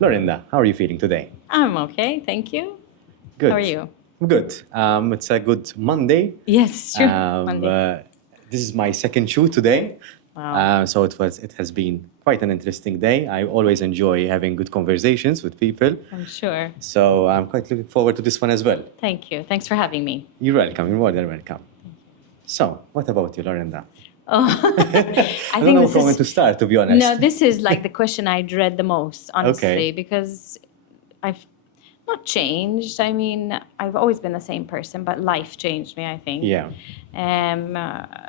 Lorinda, how are you feeling today? I'm okay, thank you. Good. How are you? Good. It's a good Monday. Yes, it's true. Monday. This is my second shoot today. Wow. So it has been quite an interesting day. I always enjoy having good conversations with people. I'm sure. So I'm quite looking forward to this one as well. Thank you. Thanks for having me. You're welcome. You're more than welcome. So, what about you, Lorinda? Oh, I don't know from when to start, to be honest. No, this is like the question I dread the most, honestly, Okay. because I've not changed. I mean, I've always been the same person, but life changed me, I think. Yeah.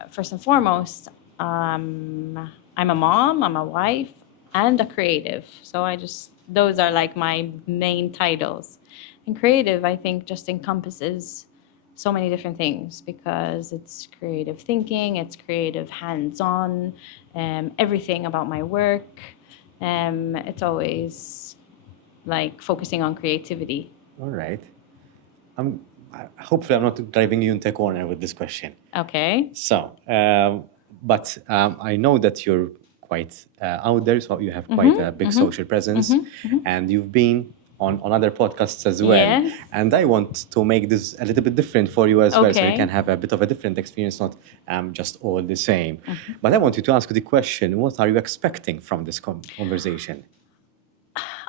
First and foremost, I'm a mom, I'm a wife, and a creative. So those are like my main titles. And creative, I think, just encompasses so many different things because it's creative thinking, it's creative hands-on, everything about my work. It's always like focusing on creativity. All right. Hopefully, I'm not driving you into a corner with this question. Okay. So, I know that you're quite out there, so you have quite a big social presence, and you've been on other podcasts as well. Yes. And I want to make this a little bit different for you as well, so you Okay. can have a bit of a different experience, not just all the same. But I want you to ask the question: what are you expecting from this conversation?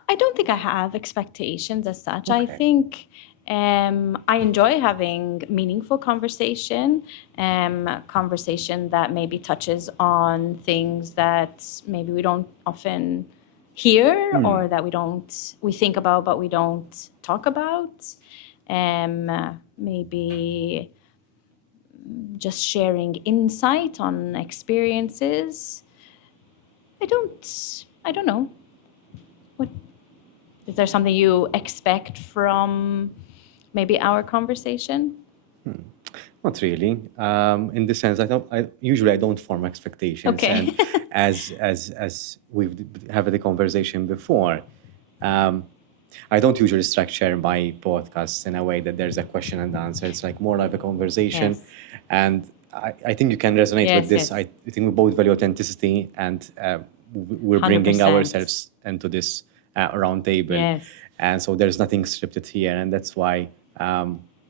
I don't think I have expectations as such. I Okay. think I enjoy having meaningful conversation, conversation that maybe touches on things that maybe we don't often hear or that we think about but we don't talk about. Maybe just sharing insight on experiences. I don't know. What is there something you expect from maybe our conversation? Not really. In the sense, I usually don't form expectations, Okay. and as we've had the conversation before, I don't usually structure my podcasts in a way that there's a question and answer. It's like more like a conversation, Yes. and I think you can resonate Yes, with this. yes. I think we both value authenticity, and we're bringing 100%. ourselves into this round table. Yes. And so there's nothing scripted here, and that's why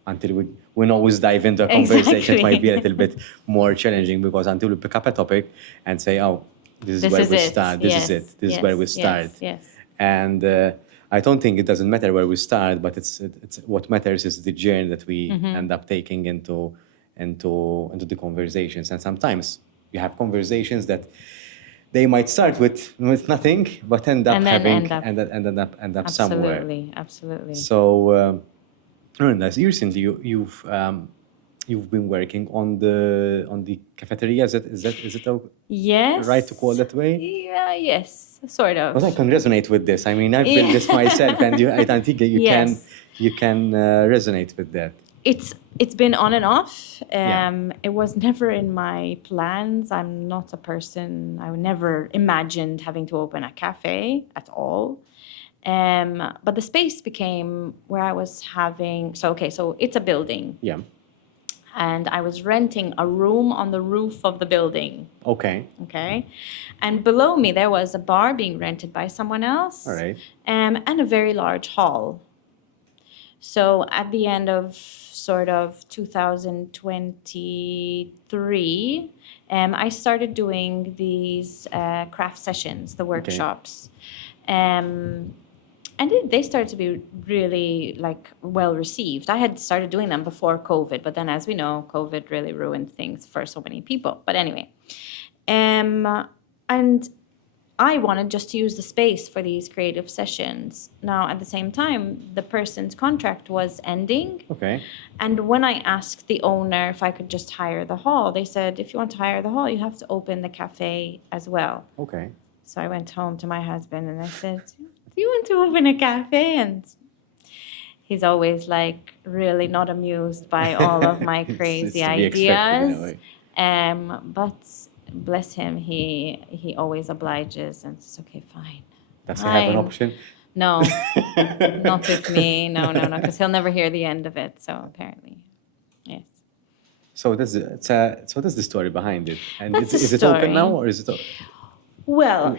until we always dive into a conversation, it might be a little bit more challenging because until we pick up a topic and say, "Oh, this is where we start. This is it. This is where we start." Yes. And I don't think it doesn't matter where we start, but it's what matters is the journey that we end up taking into the conversations. And sometimes you have conversations that they might start with nothing, but end up And then having end up somewhere. Absolutely. So, Lorinda, recently you've been working on the cafeteria. Is it Yes. right to call that way? Yeah, yes, sort of. But I can resonate with this. I mean, I've built this myself, and I think Yes. you can resonate with that. It's been on and off. Yeah. It was never in my plans. I'm not a person. I never imagined having to open a cafe at all. But the space became where I was having. So it's a building, Yeah. and I was renting a room on the roof of the building. Okay. Okay, and below me there was a bar being rented by someone else. All right. And a very large hall. So at the end of sort of 2023, I started doing these craft sessions, the workshops. And they started to be really like well received. I had started doing them before COVID, but then as we know, COVID really ruined things for so many people. But anyway, and I wanted just to use the space for these creative sessions. Now, at the same time, the person's contract was ending. Okay. And when I asked the owner if I could just hire the hall, they said, if you want to hire the hall, you have to open the cafe as well. Okay. So I went home to my husband and I said, do you want to open a cafe? And he's always like really not amused by all of my crazy to be expected in a ideas. way. But bless him, he always obliges and says, okay, fine. Does he have an Fine. option? No, not with me. No, because he'll never hear the end of it. So apparently, yes. So that's the story behind it. And That's is the it open story. now or is it? Well,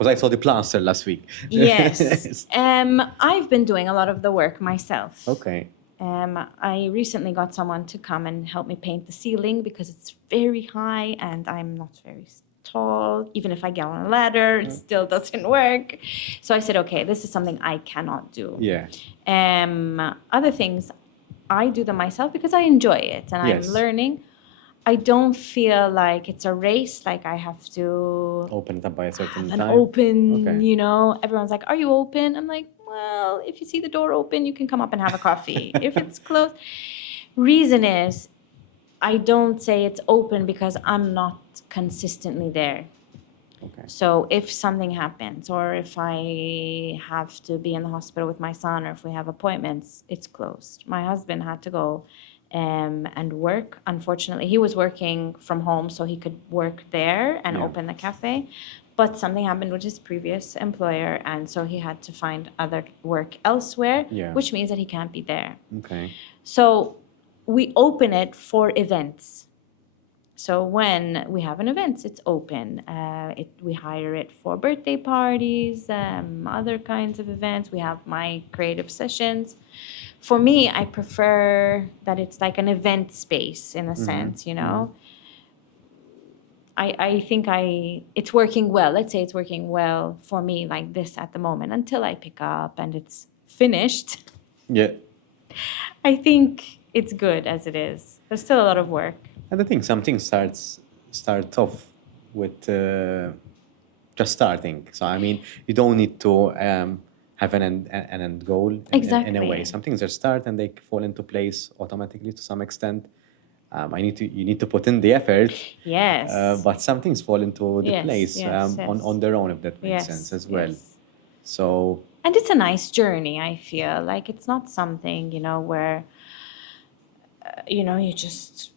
Because I saw the plaster last week. Yes. I've been doing a lot of the work myself. Okay. I recently got someone to come and help me paint the ceiling because it's very high and I'm not very tall. Even if I get on a ladder, it still doesn't work. So I said, okay, this is something I cannot do. Yeah. Other things, I do them myself because I enjoy it and Yes. I'm learning. I don't feel like it's a race, like I have to Open it up by a certain have time. an open, Okay. you know, everyone's like, are you open? I'm like, well, if you see the door open, you can come up and have a coffee. If it's closed, reason is I don't say it's open because I'm not consistently there. Okay. So if something happens or if I have to be in the hospital with my son or if we have appointments, it's closed. My husband had to go and work. Unfortunately, he was working from home so he could work there and Yeah. open the cafe. But something happened with his previous employer, and so he had to find other work elsewhere, Yeah. which means that he can't be there. Okay. So we open it for events. So when we have an event, it's open. We hire it for birthday parties, other kinds of events. We have my creative sessions. For me, I prefer that it's like an event space in a sense, you know. I think it's working well. Let's say it's working well for me like this at the moment until I pick up and it's finished. Yeah. I think it's good as it is. There's still a lot of work. And I think something start off with just starting. So I mean, you don't need to have an end goal in a way. Exactly. Some things just start and they fall into place automatically to some extent. You need to put in the effort. Yes. But some things fall into the Yes, place yes, on their own, if that makes Yes, sense as well. yes. So And it's a nice journey, I feel. Like it's not something, you know, where, you just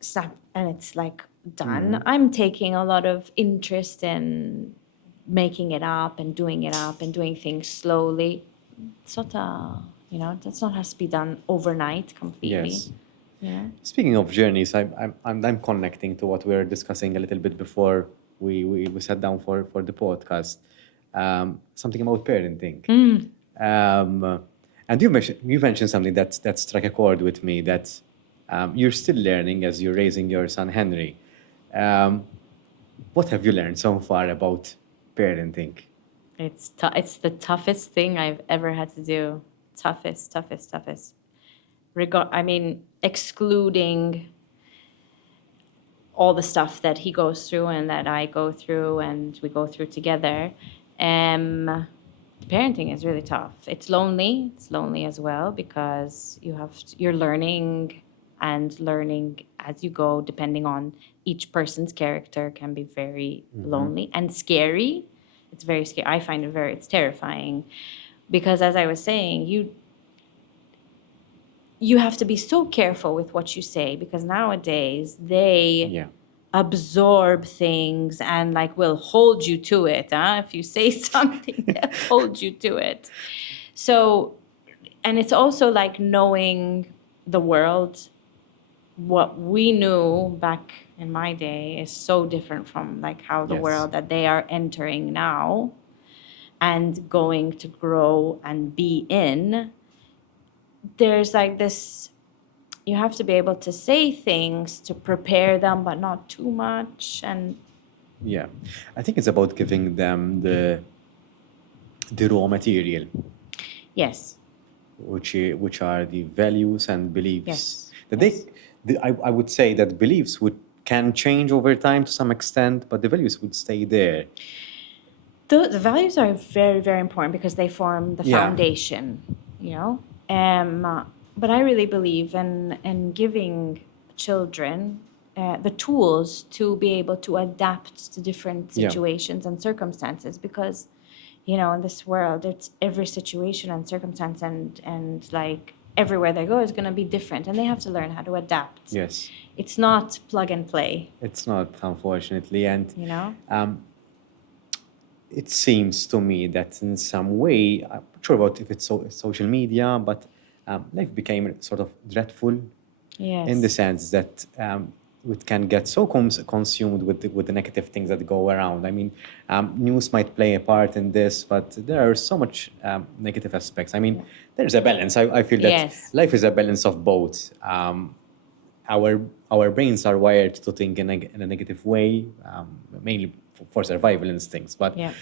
snap and it's like done. I'm taking a lot of interest in making it up and doing things slowly. It's not that's not has to be done overnight completely. yes. Yeah. Speaking of journeys, I'm connecting to what we were discussing a little bit before we sat down for the podcast. Something about parenting. And you mentioned something that struck a chord with me, that you're still learning as you're raising your son Henry. What have you learned so far about parenting? It's the toughest thing I've ever had to do. Toughest. Excluding all the stuff that he goes through and that I go through and we go through together. Parenting is really tough. It's lonely. It's lonely as well because you're learning and learning as you go, depending on each person's character, can be very lonely and scary. It's very scary. I find it's terrifying because, as I was saying, you have to be so careful with what you say because nowadays they Yeah. absorb things and like will hold you to it. If you say something, they'll hold you to it. So, and it's also like knowing the world. What we knew back in my day is so different from like how the Yes. world that they are entering now and going to grow and be in. There's like this, you have to be able to say things to prepare them, but not too much. And Yeah. I think it's about giving them the raw material, yes, which are the values and beliefs. Yes. That I would say that beliefs can change over time to some extent, but the values would stay there. the values are very, very important because they form the Yeah. foundation, you know. But I really believe in giving children the tools to be able to adapt to different Yeah. situations and circumstances because, in this world, it's every situation and circumstance and like everywhere they go is going to be different and they have to learn how to adapt. Yes. It's not plug and play, It's not, unfortunately, and you know? it seems to me that in some way, I'm not sure about if it's social media, but life became sort of dreadful Yes. in the sense that we can get so consumed with the negative things that go around. I mean, news might play a part in this, but there are so much negative aspects. I mean, there's a balance. I feel that Yes. life is a balance of both. Our our brains are wired to think in a negative way, mainly for survival instincts. But Yeah.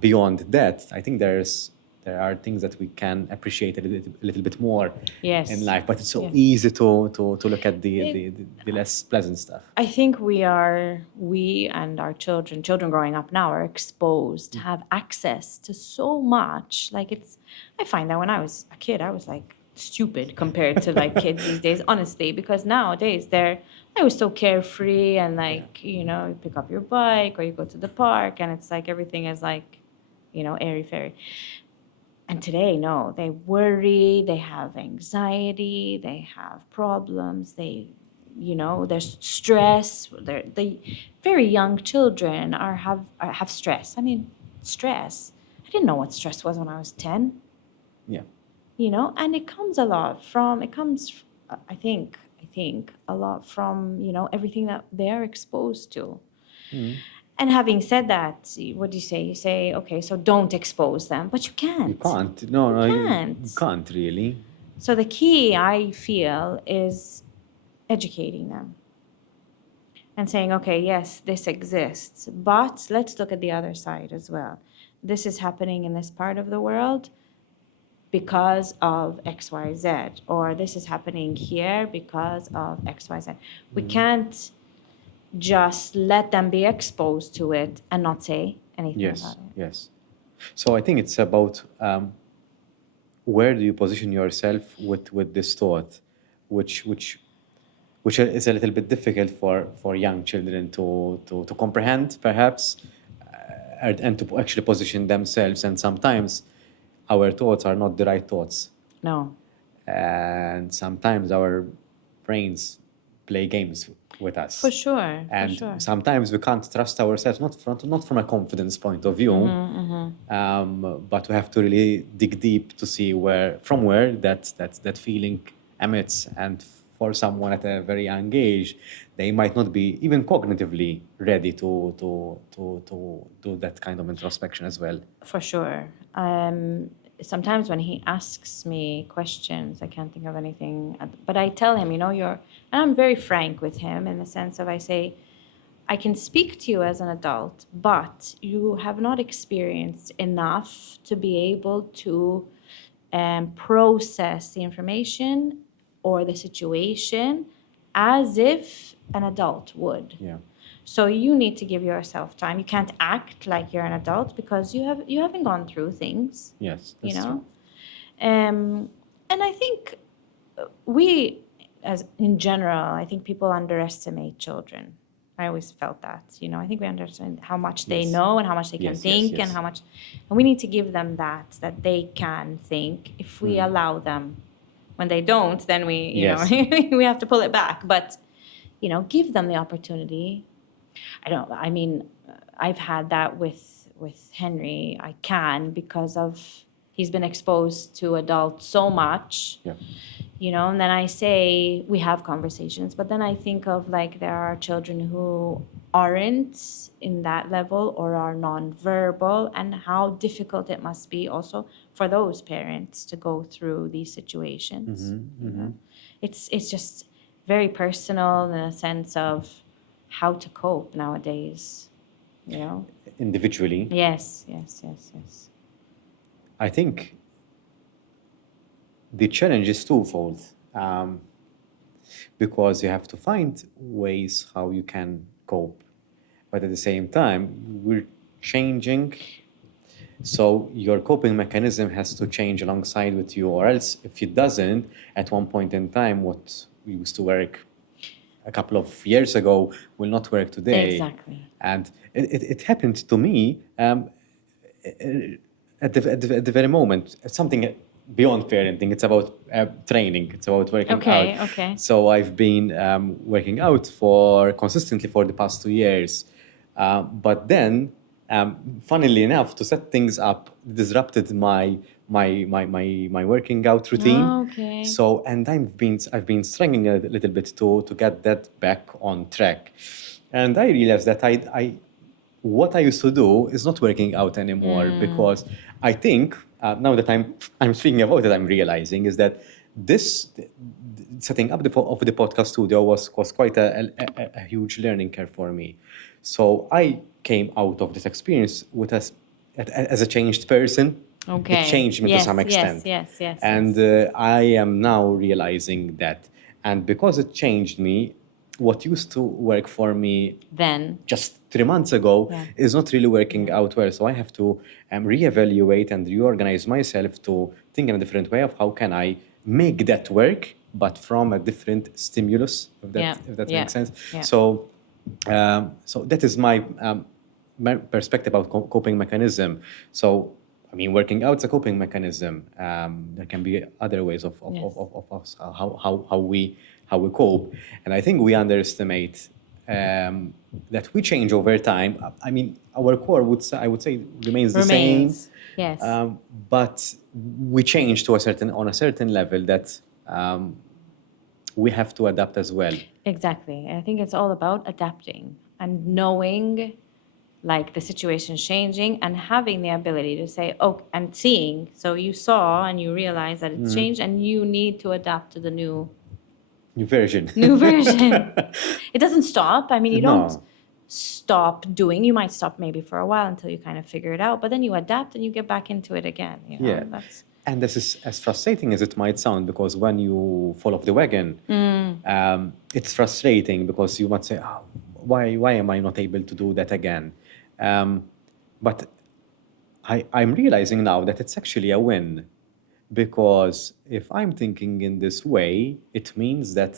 beyond that, I think there are things that we can appreciate a little bit more Yes. in life. But it's so Yes. easy to look at the less pleasant stuff. I think we and our children growing up now are exposed, have access to so much. Like I find that when I was a kid, I was like stupid compared to like kids these days, honestly, because nowadays I was so carefree and like, you know, you pick up your bike or you go to the park and it's like everything is like, you know, airy fairy. And today, no, they worry, they have anxiety, they have problems, there's stress. The very young children have stress. I mean, stress. I didn't know what stress was when I was 10, Yeah. and it comes, I think a lot from, everything that they're exposed to. And having said that, what do you say? You say, okay, so don't expose them, but you can't. You can't. No, you can't. can't really. So the key, I feel, is educating them and saying, okay, yes, this exists, but let's look at the other side as well. This is happening in this part of the world because of XYZ, or this is happening here because of XYZ. We can't just let them be exposed to it and not say anything about Yes, it. yes. So I think it's about where do you position yourself with this thought, which is a little bit difficult for young children to comprehend, perhaps, and to actually position themselves. And sometimes our thoughts are not the right thoughts, No. and sometimes our brains play games with us. For sure. And for sure. sometimes we can't trust ourselves, not from a confidence point of view, but we have to really dig deep to see from where that feeling emits. And for someone at a very young age, they might not be even cognitively ready to do that kind of introspection as well. For sure. Sometimes when he asks me questions, I can't think of anything, but I tell him, and I'm very frank with him in the sense of I say, I can speak to you as an adult, but you have not experienced enough to be able to process the information or the situation as if an adult would. Yeah. So you need to give yourself time. You can't act like you're an adult because you haven't gone through things. Yes. You That's know, true. and I think we, as in general, I think people underestimate children. I always felt that. I think we understand how much they Yes. know and how much they can Yes, think yes. and how much, and we need to give them that they can think if we allow them. When they don't, then Yes. we have to pull it back. But give them the opportunity. I mean, I've had that with Henry. I can because of he's been exposed to adults so much. Yeah. And then I say we have conversations, but then I think of like there are children who aren't in that level or are nonverbal, and how difficult it must be also for those parents to go through these situations. It's just very personal in a sense of how to cope nowadays. Individually, Yes. I think the challenge is twofold, because you have to find ways how you can cope, but at the same time, we're changing. So your coping mechanism has to change alongside with you, or else if it doesn't, at one point in time, what used to work a couple of years ago will not work today. Exactly. And it happened to me at the very moment. It's something beyond parenting. It's about training. It's about working out. Okay. So I've been working out consistently for the past 2 years. But then Funnily enough, to set things up, disrupted my working out routine. Okay. So, and I've been struggling a little bit to get that back on track, and I realized that what I used to do is not working out anymore because I think now that I'm speaking about it, I'm realizing is that this setting up of the podcast studio was quite a huge learning curve for me. So I came out of this experience as a changed person. Okay. It changed me to Yes, some yes, extent. yes, yes, And yes. I am now realizing that. And because it changed me, what used to work for me Then. just 3 months ago Yeah. is not really working out well. So I have to reevaluate and reorganize myself to think in a different way of how can I make that work, but from a different stimulus, Yeah, if that yeah, makes sense. yeah. So that is my perspective about coping mechanism. So I mean, working out is a coping mechanism. There can be other ways Yes. of us, how we cope, and I think we underestimate that we change over time. I mean, our core I would say remains the same, Remains. Yes. but we change to on a certain level that we have to adapt as well. Exactly. I think it's all about adapting and knowing like the situation changing and having the ability to say, oh, and seeing. So you saw and you realize that it's changed and you need to adapt to the new New version. version. It doesn't stop. I mean, you don't No. stop doing. You might stop maybe for a while until you kind of figure it out, but then you adapt and you get back into it again. You know, Yeah. that's And this is as frustrating as it might sound because when you fall off the wagon, it's frustrating because you might say, oh, why am I not able to do that again? But I'm realizing now that it's actually a win because if I'm thinking in this way, it means that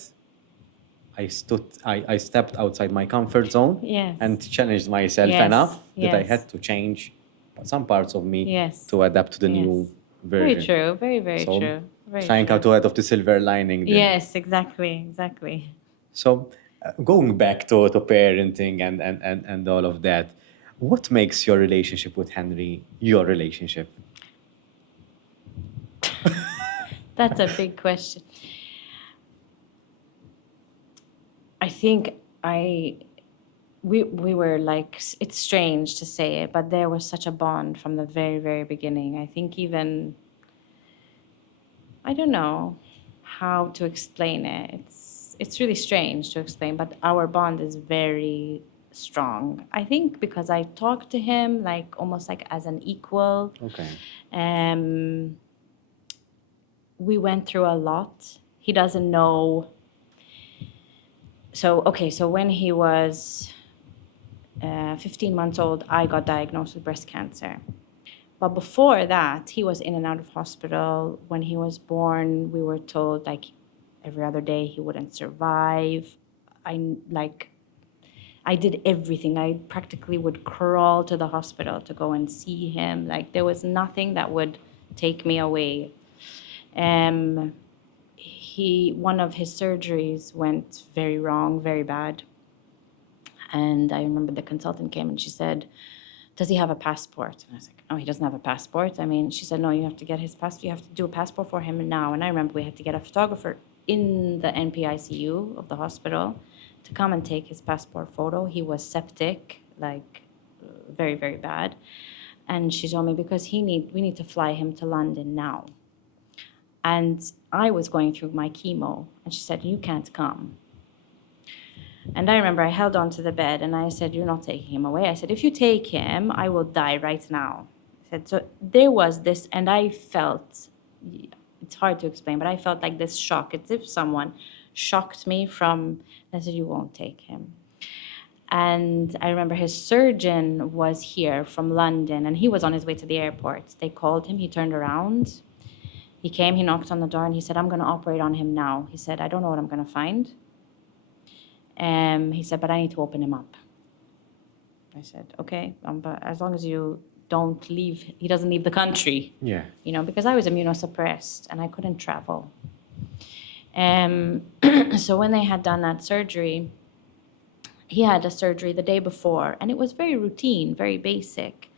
I stepped outside my comfort zone Yes. and challenged myself Yes, enough that I yes. had to change some parts of me Yes. to adapt to the Yes. new Very version. true. Very, very So true. Very trying true. out to out of the silver lining there. Yes, exactly, exactly. So going back to parenting and all of that, what makes your relationship with Henry your relationship? That's a big question. I think we were like, it's strange to say it, but there was such a bond from the very, very beginning. I think even, I don't know how to explain it. It's really strange to explain, but our bond is very strong. I think because I talk to him like almost like as an equal. Okay. We went through a lot. He doesn't know. So, okay, so when he was 15 months old, I got diagnosed with breast cancer. But before that, he was in and out of hospital. When he was born, we were told like every other day he wouldn't survive. I did everything. I practically would crawl to the hospital to go and see him. Like there was nothing that would take me away. One of his surgeries went very wrong, very bad. And I remember the consultant came and she said, does he have a passport? And I was like, oh, he doesn't have a passport. I mean, she said, no, you have to get his passport. You have to do a passport for him now. And I remember we had to get a photographer in the NPICU of the hospital to come and take his passport photo. He was septic, like very, very bad. And she told me, because we need to fly him to London now. And I was going through my chemo. And she said, you can't come. And I remember I held on to the bed and I said, you're not taking him away. I said, if you take him, I will die right now. I said, so there was this, and I felt, it's hard to explain, but I felt like this shock. It's if someone shocked me from, I said, you won't take him. And I remember his surgeon was here from London and he was on his way to the airport. They called him, he turned around. He came, he knocked on the door and he said, I'm going to operate on him now. He said, I don't know what I'm going to find. He said, but I need to open him up. I said, okay, but as long as you don't leave, he doesn't leave the country. Yeah. You know, because I was immunosuppressed and I couldn't travel. So when they had done that surgery, He had a surgery the day before, and it was very routine, very basic.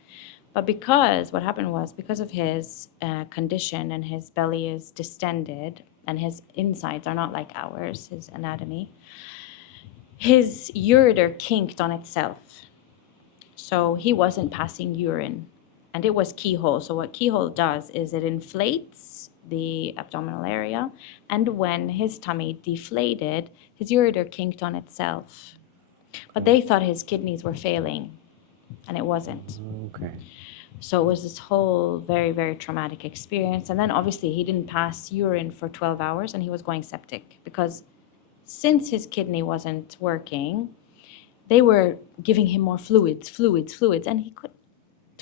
But because what happened was because of his condition and his belly is distended and his insides are not like ours, his anatomy, his ureter kinked on itself. So he wasn't passing urine, and it was keyhole. So what keyhole does is it inflates the abdominal area, and when his tummy deflated, his ureter kinked on itself. But they thought his kidneys were failing, and it wasn't. Okay. So it was this whole very, very traumatic experience. And then obviously he didn't pass urine for 12 hours and he was going septic because since his kidney wasn't working, they were giving him more fluids, and it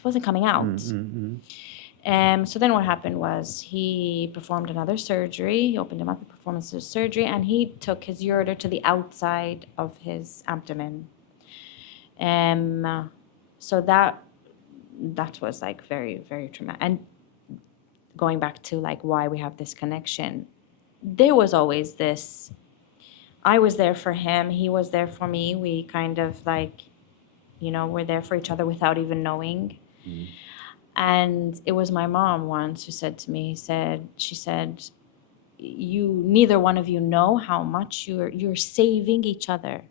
wasn't coming out. So then what happened was he performed another surgery. He opened him up, he performed a surgery, and he took his ureter to the outside of his abdomen. So that was like very, very traumatic. And going back to like why we have this connection, there was always this, I was there for him, he was there for me. We kind of like, we're there for each other without even knowing. And it was my mom once who said to me, she said, neither one of you know how much you're saving each other.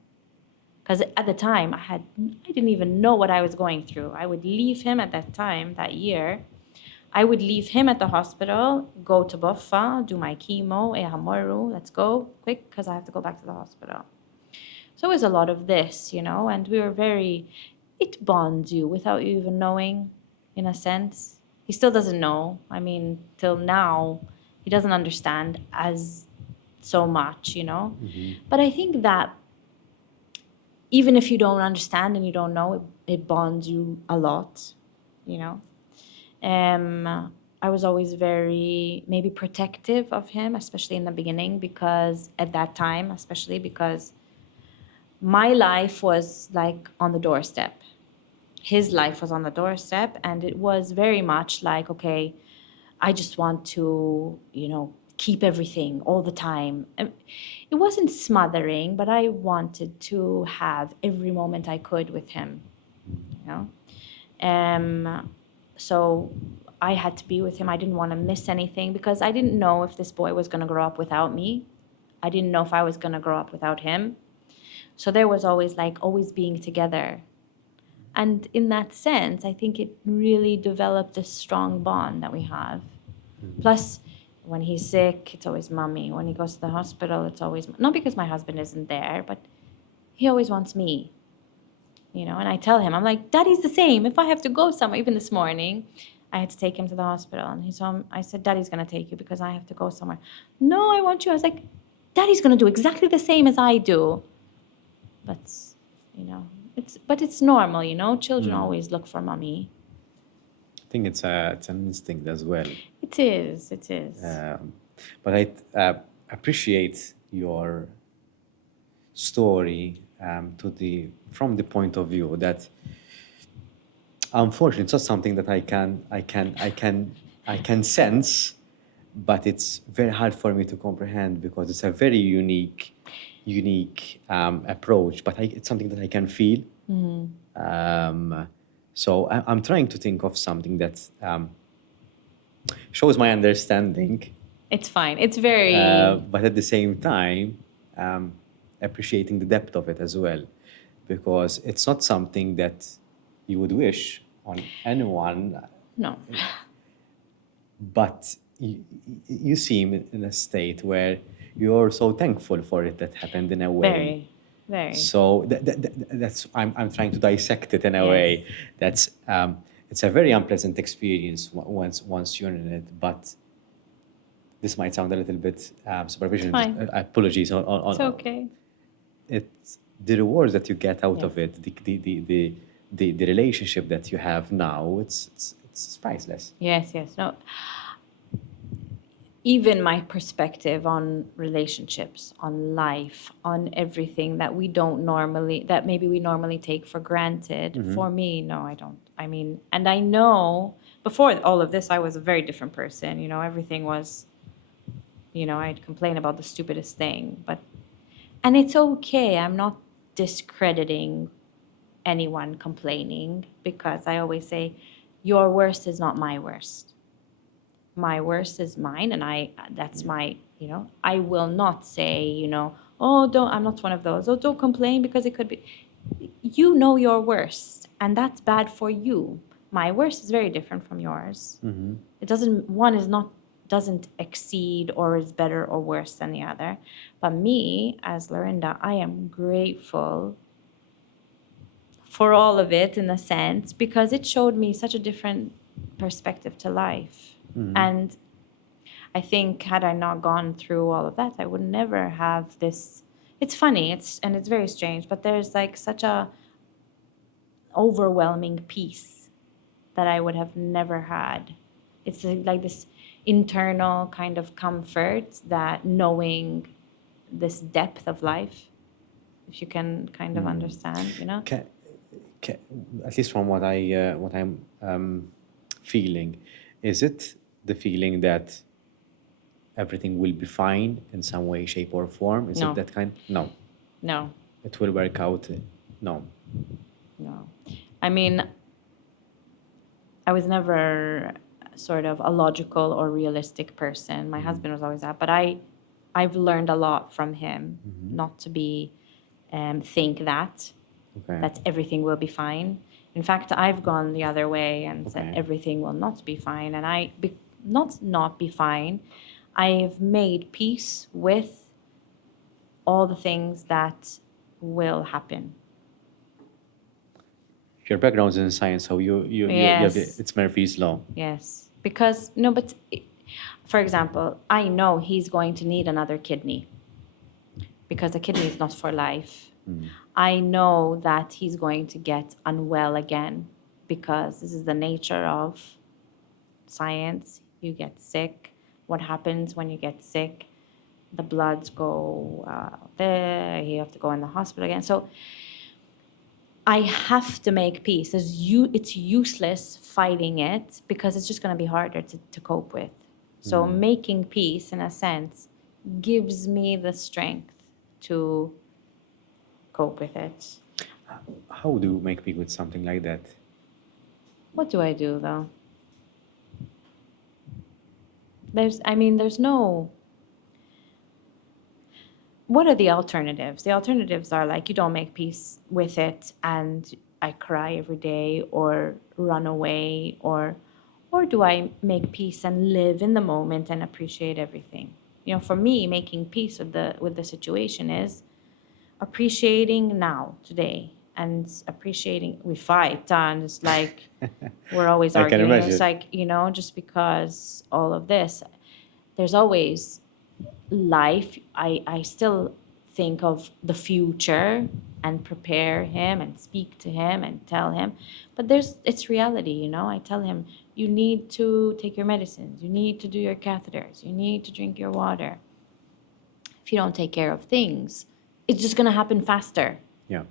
Because at the time, I didn't even know what I was going through. I would leave him at that time, that year. I would leave him at the hospital, go to Buffa, do my chemo, Hamoru, let's go, quick, because I have to go back to the hospital. So it was a lot of this, and we were it bonds you without you even knowing, in a sense. He still doesn't know. I mean, till now, he doesn't understand as so much, But I think that even if you don't understand and you don't know, it bonds you a lot, I was always very maybe protective of him, especially in the beginning, because at that time, especially because my life was like on the doorstep. His life was on the doorstep, and it was very much like, okay, I just want to, keep everything all the time. It wasn't smothering, but I wanted to have every moment I could with him, So I had to be with him. I didn't want to miss anything because I didn't know if this boy was going to grow up without me. I didn't know if I was going to grow up without him. So there was always being together. And in that sense, I think it really developed a strong bond that we have. Plus, when he's sick, it's always mommy. When he goes to the hospital, it's always, not because my husband isn't there, but he always wants me. And I tell him, I'm like, Daddy's the same. If I have to go somewhere, even this morning, I had to take him to the hospital. And I said, Daddy's going to take you because I have to go somewhere. No, I want you. I was like, Daddy's going to do exactly the same as I do. But, it's normal, Children always look for mommy. I think it's an instinct as well. It is. But I appreciate your story from the point of view that unfortunately it's not something that I can sense, but it's very hard for me to comprehend because it's a very unique approach. But it's something that I can feel. So I'm trying to think of something that shows my understanding. It's fine. It's very... But at the same time, appreciating the depth of it as well. Because it's not something that you would wish on anyone. No. But you seem in a state where you're so thankful for it that happened in a way. Very. Very. So that's I'm trying to dissect it in a way. That's it's a very unpleasant experience once you're in it. But this might sound a little bit superficial. Apologies on. It's okay. It's the rewards that you get out of it. The relationship that you have now. It's priceless. Yes. No. Even my perspective on relationships, on life, on everything that maybe we normally take for granted. For me, no, I don't. I mean, and I know before all of this, I was a very different person. Everything was, I'd complain about the stupidest thing, and it's okay. I'm not discrediting anyone complaining, because I always say, your worst is not my worst. My worst is mine, and that's my, I will not say, oh, don't, I'm not one of those. Oh, don't complain because it could be. You know your worst, and that's bad for you. My worst is very different from yours. It doesn't exceed or is better or worse than the other. But me, as Lorinda, I am grateful for all of it, in a sense, because it showed me such a different perspective to life. And I think had I not gone through all of that, I would never have this. It's funny, it's very strange, but there's like such a overwhelming peace that I would have never had. It's like this internal kind of comfort, that knowing this depth of life, if you can kind of understand, At least from what I'm feeling, is it the feeling that everything will be fine in some way, shape, or form? Is No. it that kind? No. No. It will work out. No. No. I mean, I was never sort of a logical or realistic person. My husband was always that, but I've learned a lot from him not to be think that everything will be fine. In fact, I've gone the other way and said everything will not be fine, and not be fine. I've made peace with all the things that will happen. Your background is in science, so you have it's Murphy's law. Yes, because for example, I know he's going to need another kidney, because a kidney is not for life. I know that he's going to get unwell again, because this is the nature of science. You get sick. What happens when you get sick? The bloods go there. You have to go in the hospital again. So I have to make peace. It's useless fighting it, because it's just going to be harder to cope with. So making peace, in a sense, gives me the strength to cope with it. How do you make peace with something like that? What do I do, though? There's no... What are the alternatives? The alternatives are like, you don't make peace with it and I cry every day, or run away, or do I make peace and live in the moment and appreciate everything? For me, making peace with the situation is appreciating now, today, and appreciating. We fight, and it's like we're always I can arguing. imagine. It's like, just because all of this, there's always life. I still think of the future and prepare him and speak to him and tell him, but it's reality. I tell him, you need to take your medicines, you need to do your catheters, you need to drink your water. If you don't take care of things, it's just going to happen faster. Yeah.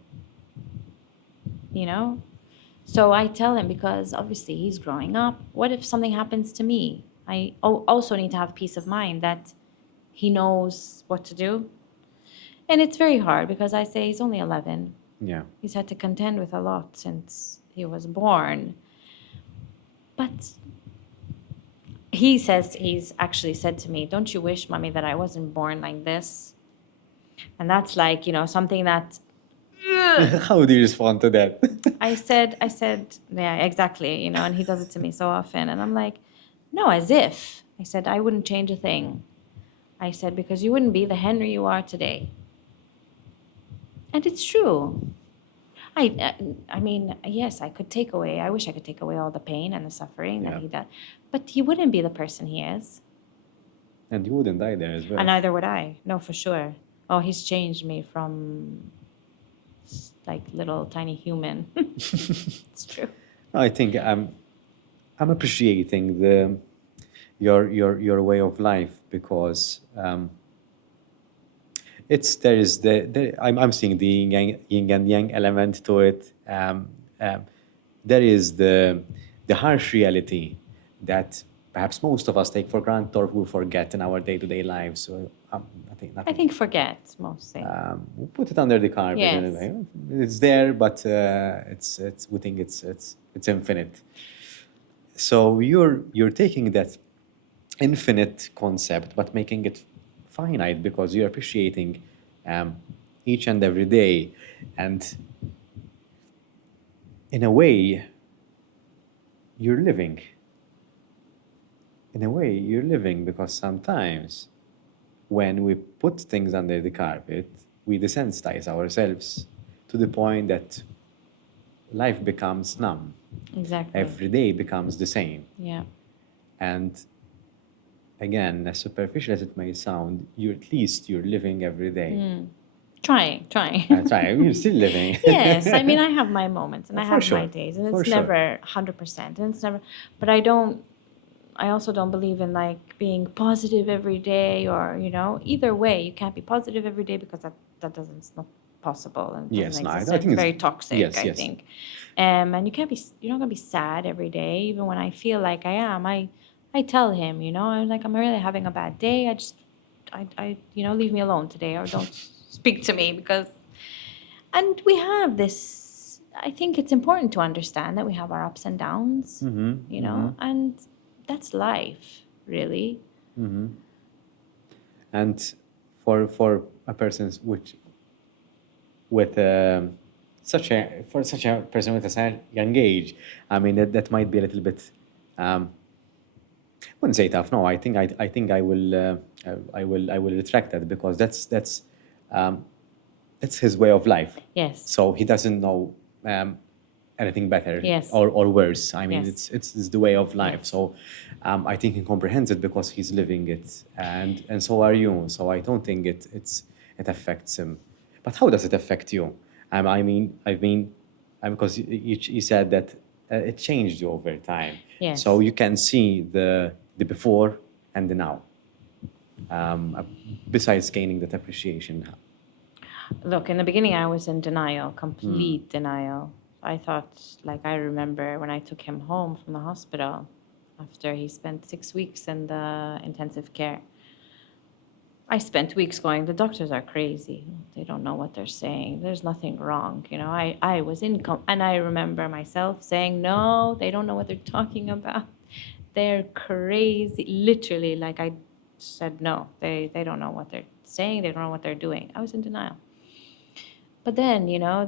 So I tell him, because obviously he's growing up. What if something happens to me? I also need to have peace of mind that he knows what to do. And it's very hard, because I say he's only 11. Yeah. He's had to contend with a lot since he was born. But he's actually said to me, don't you wish, Mommy, that I wasn't born like this? And that's like, something that... How do you respond to that? I said, yeah, exactly, and he does it to me so often. And I'm like, no, as if. I said, I wouldn't change a thing. I said, because you wouldn't be the Henry you are today. And it's true. I mean, yes, I wish I could take away all the pain and the suffering that he does. But he wouldn't be the person he is. And you wouldn't die there as well. And neither would I. No, for sure. Oh, he's changed me from like little tiny human. It's true. I think I'm appreciating your way of life, because I'm seeing the yin and yang element to it. There is the harsh reality that perhaps most of us take for granted or we forget in our day-to-day lives. So I think I nothing. think forget mostly. We put it under the carpet in a Yes. way. It's there, but it's we think it's infinite. So you're taking that infinite concept, but making it finite because you're appreciating each and every day, and in a way, you're living. In a way, you're living because sometimes when we put things under the carpet, we desensitize ourselves to the point that life becomes numb. Exactly. Every day becomes the same. Yeah. And again, as superficial as it may sound, at least you're living every day. Trying. You're still living. Yes, I mean, I have my moments and I For have sure. my days, and For it's sure. never 100%, and it's never. But I also don't believe in like being positive every day, or either way, you can't be positive every day because that doesn't, it's not possible and it Yes, doesn't no, I exist. think It's it's very toxic, yes, I yes. think. And you're not gonna be sad every day, even when I feel like I am. I tell him, I'm like, I'm really having a bad day. I leave me alone today, or don't speak to me because. And we have this. I think it's important to understand that we have our ups and downs, and that's life, really. And for a person which with such a person with a young age, I mean that might be a little bit. I wouldn't say tough. No, I think I will retract that because that's his way of life. Yes. So he doesn't know anything better Yes. or worse. I mean, Yes. it's the way of life. Yes. So I think he comprehends it because he's living it, and so are you. So I don't think it affects him. But how does it affect you? Because you said that it changed you over time. Yes. So you can see the before and the now. Besides gaining that appreciation. Look, in the beginning, I was in denial, complete denial. I thought, like, I remember when I took him home from the hospital after he spent 6 weeks in the intensive care. I spent weeks going, the doctors are crazy. They don't know what they're saying. There's nothing wrong. I was and I remember myself saying, no, they don't know what they're talking about. They're crazy. Literally, like I said, no, they don't know what they're saying. They don't know what they're doing. I was in denial. But then, he got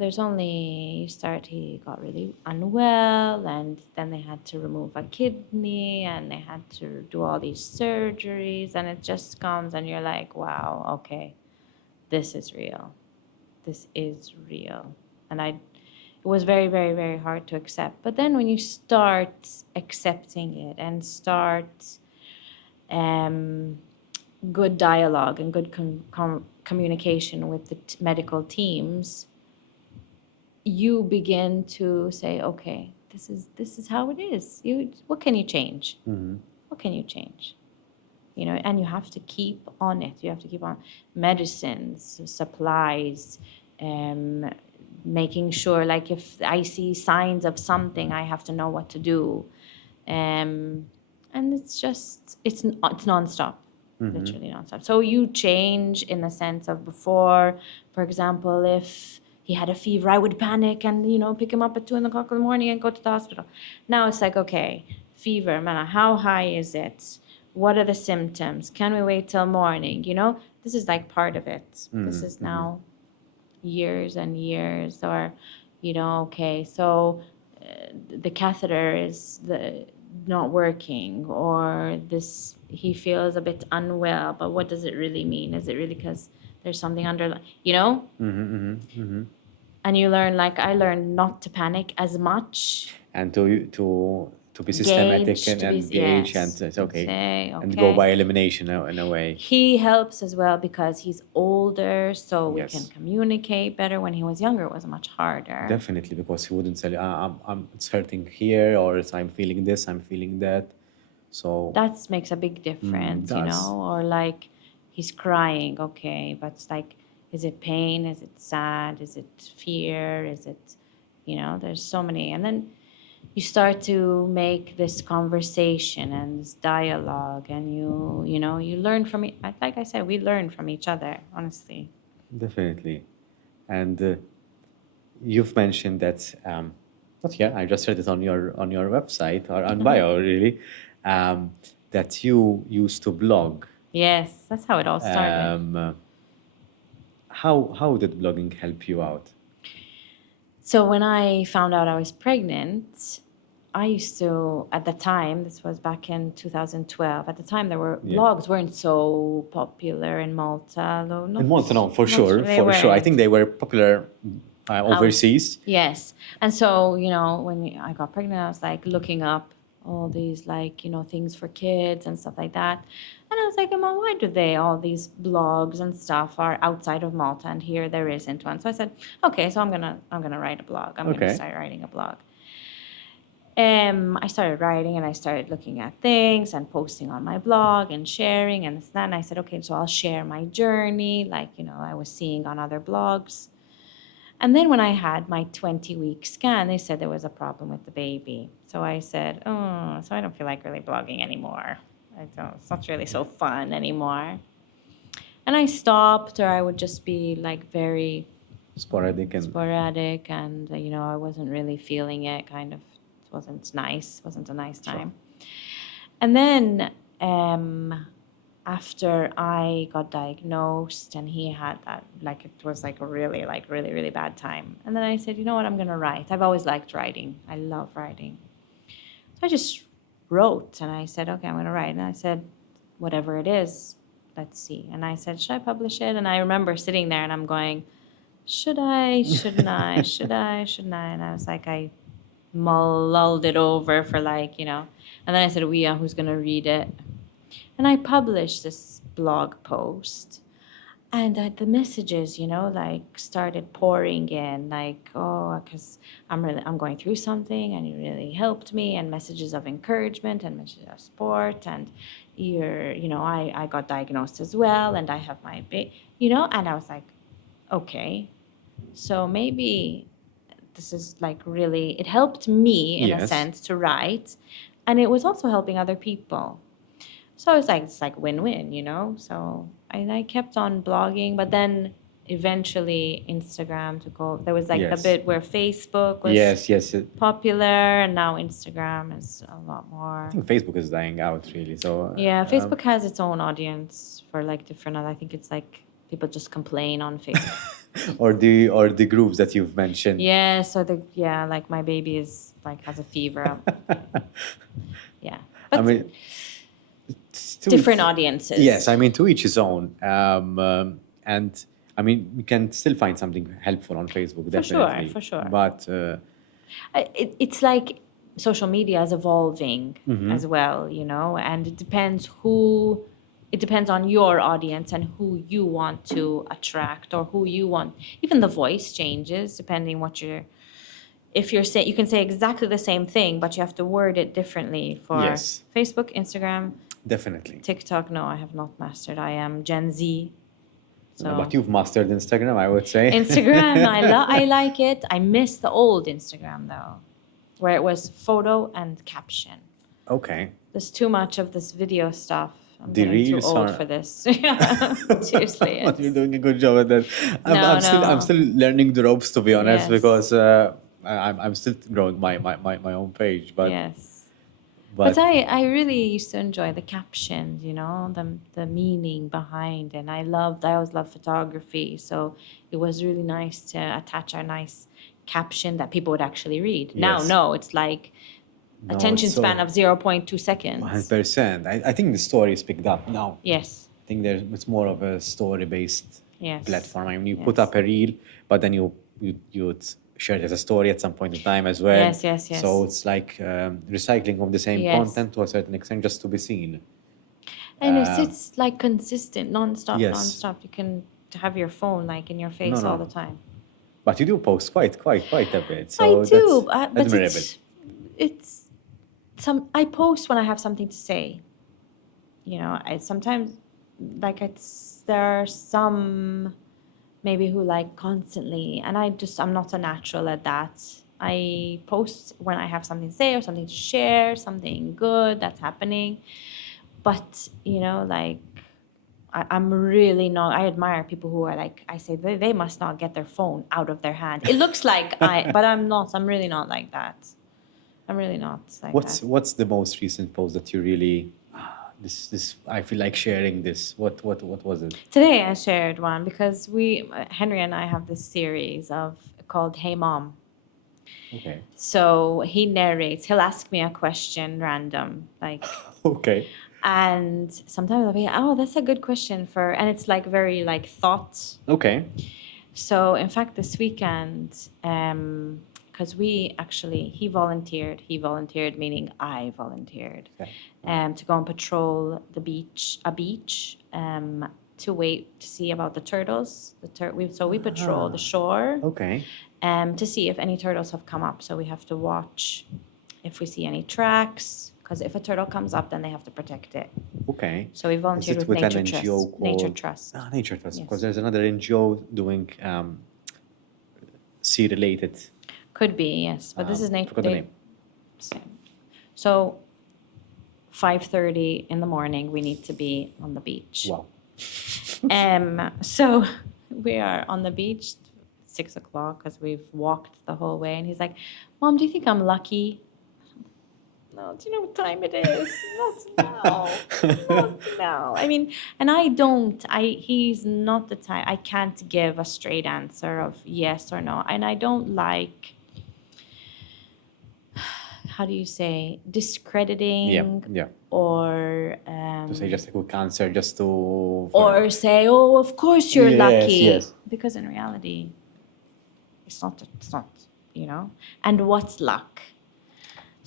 really unwell, and then they had to remove a kidney, and they had to do all these surgeries, and it just comes, and you're like, wow, okay, this is real. This is real. And it was very, very, very hard to accept. But then when you start accepting it and start good dialogue and good communication with the medical teams, you begin to say, okay, this is how it is. What can you change? What can you change? And you have to keep on it. You have to keep on medicines, supplies, making sure, like, if I see signs of something, I have to know what to do. And it's nonstop, literally nonstop. So you change in the sense of before, for example, if he had a fever, I would panic and, pick him up at 2 o'clock in the morning and go to the hospital. Now it's like, okay, fever, man, how high is it? What are the symptoms? Can we wait till morning? This is like part of it. This is now years and years, or, okay, so the catheter is not working, or he feels a bit unwell, but what does it really mean? Is it really because there's something under, And you learn, like I learned, not to panic as much. And to be systematic Gauge, and engage, and yes, it's okay. say, And go okay. by elimination in a way. He helps as well because he's older, so we Yes. can communicate better. When he was younger, it was much harder. Definitely, because he wouldn't say, it's hurting here, or I'm feeling this, I'm feeling that. So That makes a big difference, does. or like he's crying, okay, but it's like, is it pain? Is it sad? Is it fear? Is it, there's so many. And then you start to make this conversation and this dialogue, and you learn from it. Like I said, we learn from each other, honestly. Definitely. And you've mentioned that, not yet, I just read it on your website or on bio, really, that you used to blog. Yes, that's how it all started. How did blogging help you out? So when I found out I was pregnant, I used to, at the time, this was back in 2012, at the time Yeah. blogs weren't so popular in Malta. Though not, In Malta, no, for not- sure, they for sure. I weren't. think they were popular overseas. Yes. And so, when I got pregnant, I was like looking up all these like, things for kids and stuff like that. And I was like, Mom, why do all these blogs and stuff are outside of Malta and here there isn't one? So I said, okay, so I'm gonna write a blog. I'm gonna Okay. start writing a blog. I started writing and I started looking at things and posting on my blog and sharing and this and that. And I said, okay, so I'll share my journey, like, I was seeing on other blogs. And then when I had my 20-week scan, they said there was a problem with the baby. So I said, oh, so I don't feel like really blogging anymore. It's not really so fun anymore. And I stopped, or I would just be like very Sporadic and I wasn't really feeling it, kind of. It wasn't a nice time. And then after I got diagnosed and he had that, like, it was like a really, really bad time. And then I said, you know what, I'm going to write. I've always liked writing. I love writing. So I just wrote and I said, okay, I'm going to write. And I said, whatever it is, let's see. And I said, should I publish it? And I remember sitting there and I'm going, should I, shouldn't I, should I, shouldn't I? And I was like, I mulled it over for like, and then I said, who's going to read it? And I published this blog post, and the messages, like started pouring in, like, oh, because I'm going through something, and you really helped me, and messages of encouragement and messages of support, and I got diagnosed as well, and I have my baby, and I was like, okay, so maybe this is like really, it helped me in a Yes. sense to write, and it was also helping other people. So I was like, it's like win-win, So I kept on blogging, but then eventually Instagram took over. There was like the Yes. bit where Facebook was Yes. popular, and now Instagram is a lot I more. think Facebook is dying out, really. So Yeah, Facebook has its own audience for like different. I think it's like people just complain on Facebook. or the groups that you've mentioned. Yeah, so like my baby is like has a fever. Yeah, but I mean, different audiences. Yes, I mean, to each his own. And I mean, you can still find something helpful on Facebook, definitely. For sure. But It's like social media is evolving as well, and it depends on your audience and who you want to attract, or who you want. Even the voice changes depending if you're saying, you can say exactly the same thing, but you have to word it differently for Yes. Facebook, Instagram, definitely. TikTok. No, I have not mastered. I am Gen Z. So But you've mastered Instagram, I would say. Instagram, I like it. I miss the old Instagram though, where it was photo and caption. Okay. There's too much of this video stuff. I'm The getting too reels old are- for this. Seriously. But you're doing a good job at that. I'm still learning the ropes, to be honest, Yes. because I'm still growing my own page. But Yes. but But I really used to enjoy the captions, the meaning behind, and I always loved photography, so it was really nice to attach a nice caption that people would actually read. Now, Yes. no, it's like no, attention it's so- span of 0.2 seconds. 100%. I think the story is picked up now. Yes, I think it's more of a story-based yes. platform. I mean, you put Yes. up a reel, but then you'd share it as a story at some point in time as well. Yes. So it's like recycling of the same Yes. content to a certain extent, just to be seen. And it's like consistent, non-stop. Yes. You can have your phone like in your face No. all the time. But you do post quite a bit. So I do, that's but admirable. I post when I have something to say. I sometimes like there are some maybe who like constantly, and I'm not a natural at that. I post when I have something to say or something to share, something good that's happening. But, like, I'm really not, I admire people who are like, I say, they must not get their phone out of their hand. It looks like but I'm really not like that. I'm really not like that. What's the most recent post that you really, this I feel like sharing this. What was it? Today I shared one because Henry and I have this series called Hey Mom. Okay. So he narrates, he'll ask me a question random, like, Okay. and sometimes I'll be, oh, that's a good question and it's like very like thought. Okay. So in fact, this weekend, because he volunteered, meaning I volunteered, Okay. to go and patrol a beach, to wait to see about the turtles. We patrol the shore, Okay. to see if any turtles have come up. So we have to watch if we see any tracks, because if a turtle comes up, then they have to protect it. Okay. So we Is volunteered it with with Nature an NGO Trust. called Nature Trust. Nature Trust? Yes. Because there's another NGO doing sea related. Could be, yes, but this is Nature. Forgot the name. So 5:30 in the morning, we need to be on the beach. Wow. So we are on the beach 6 o'clock because we've walked the whole way, and he's like, "Mom, do you think I'm lucky?" No, do you know what time it is? Not now. Not now. I mean, and he's not the type, I can't give a straight answer of yes or no. And I don't like, how do you say, discrediting Yeah. or To say just a quick answer, just to. or say, oh, of course you're Yes, lucky. yes. Because in reality, it's not, And what's luck?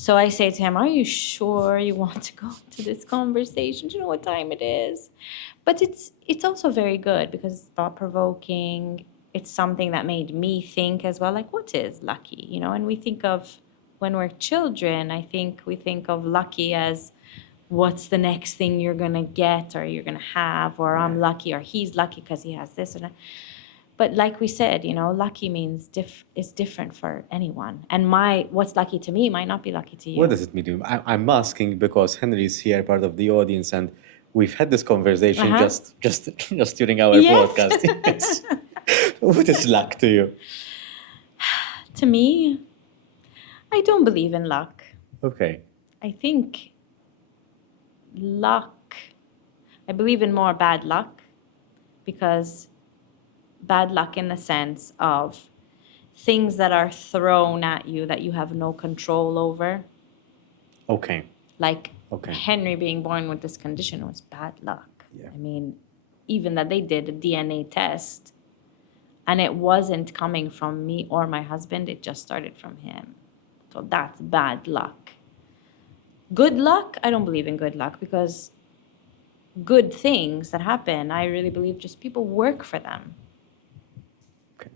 So I say to him, are you sure you want to go to this conversation? Do you know what time it is? But it's also very good because it's thought-provoking. It's something that made me think as well, like, what is lucky? And we think of, when we're children, I think we think of lucky as what's the next thing you're going to get or you're going to have, or I'm lucky, or he's lucky because he has this. But like we said, lucky means is different for anyone. And what's lucky to me might not be lucky to you. What does it mean to you? I'm asking because Henry is here, part of the audience, and we've had this conversation just during our podcast. Yes. What is luck to you? To me, I don't believe in luck. Okay. I think I believe in more bad luck, because bad luck in the sense of things that are thrown at you that you have no control over. Okay. Like Henry being born with this condition was bad luck. Yeah. I mean, even that they did a DNA test and it wasn't coming from me or my husband, it just started from him. So that's bad luck. Good luck, I don't believe in good luck, because good things that happen, I really believe just people work for them. Okay.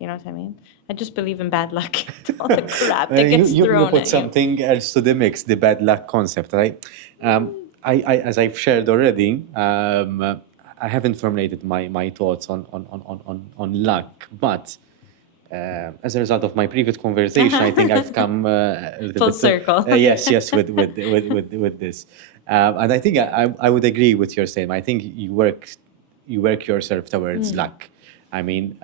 You know what I mean? I just believe in bad luck. All the crap that gets thrown you put at something else to the mix, the bad luck concept, right? I as I've shared already, I haven't formulated my thoughts on luck, but as a result of my previous conversation, I think I've come a little full bit circle. Yes, with this, and I think I would agree with your statement. I think you work yourself towards luck. I mean,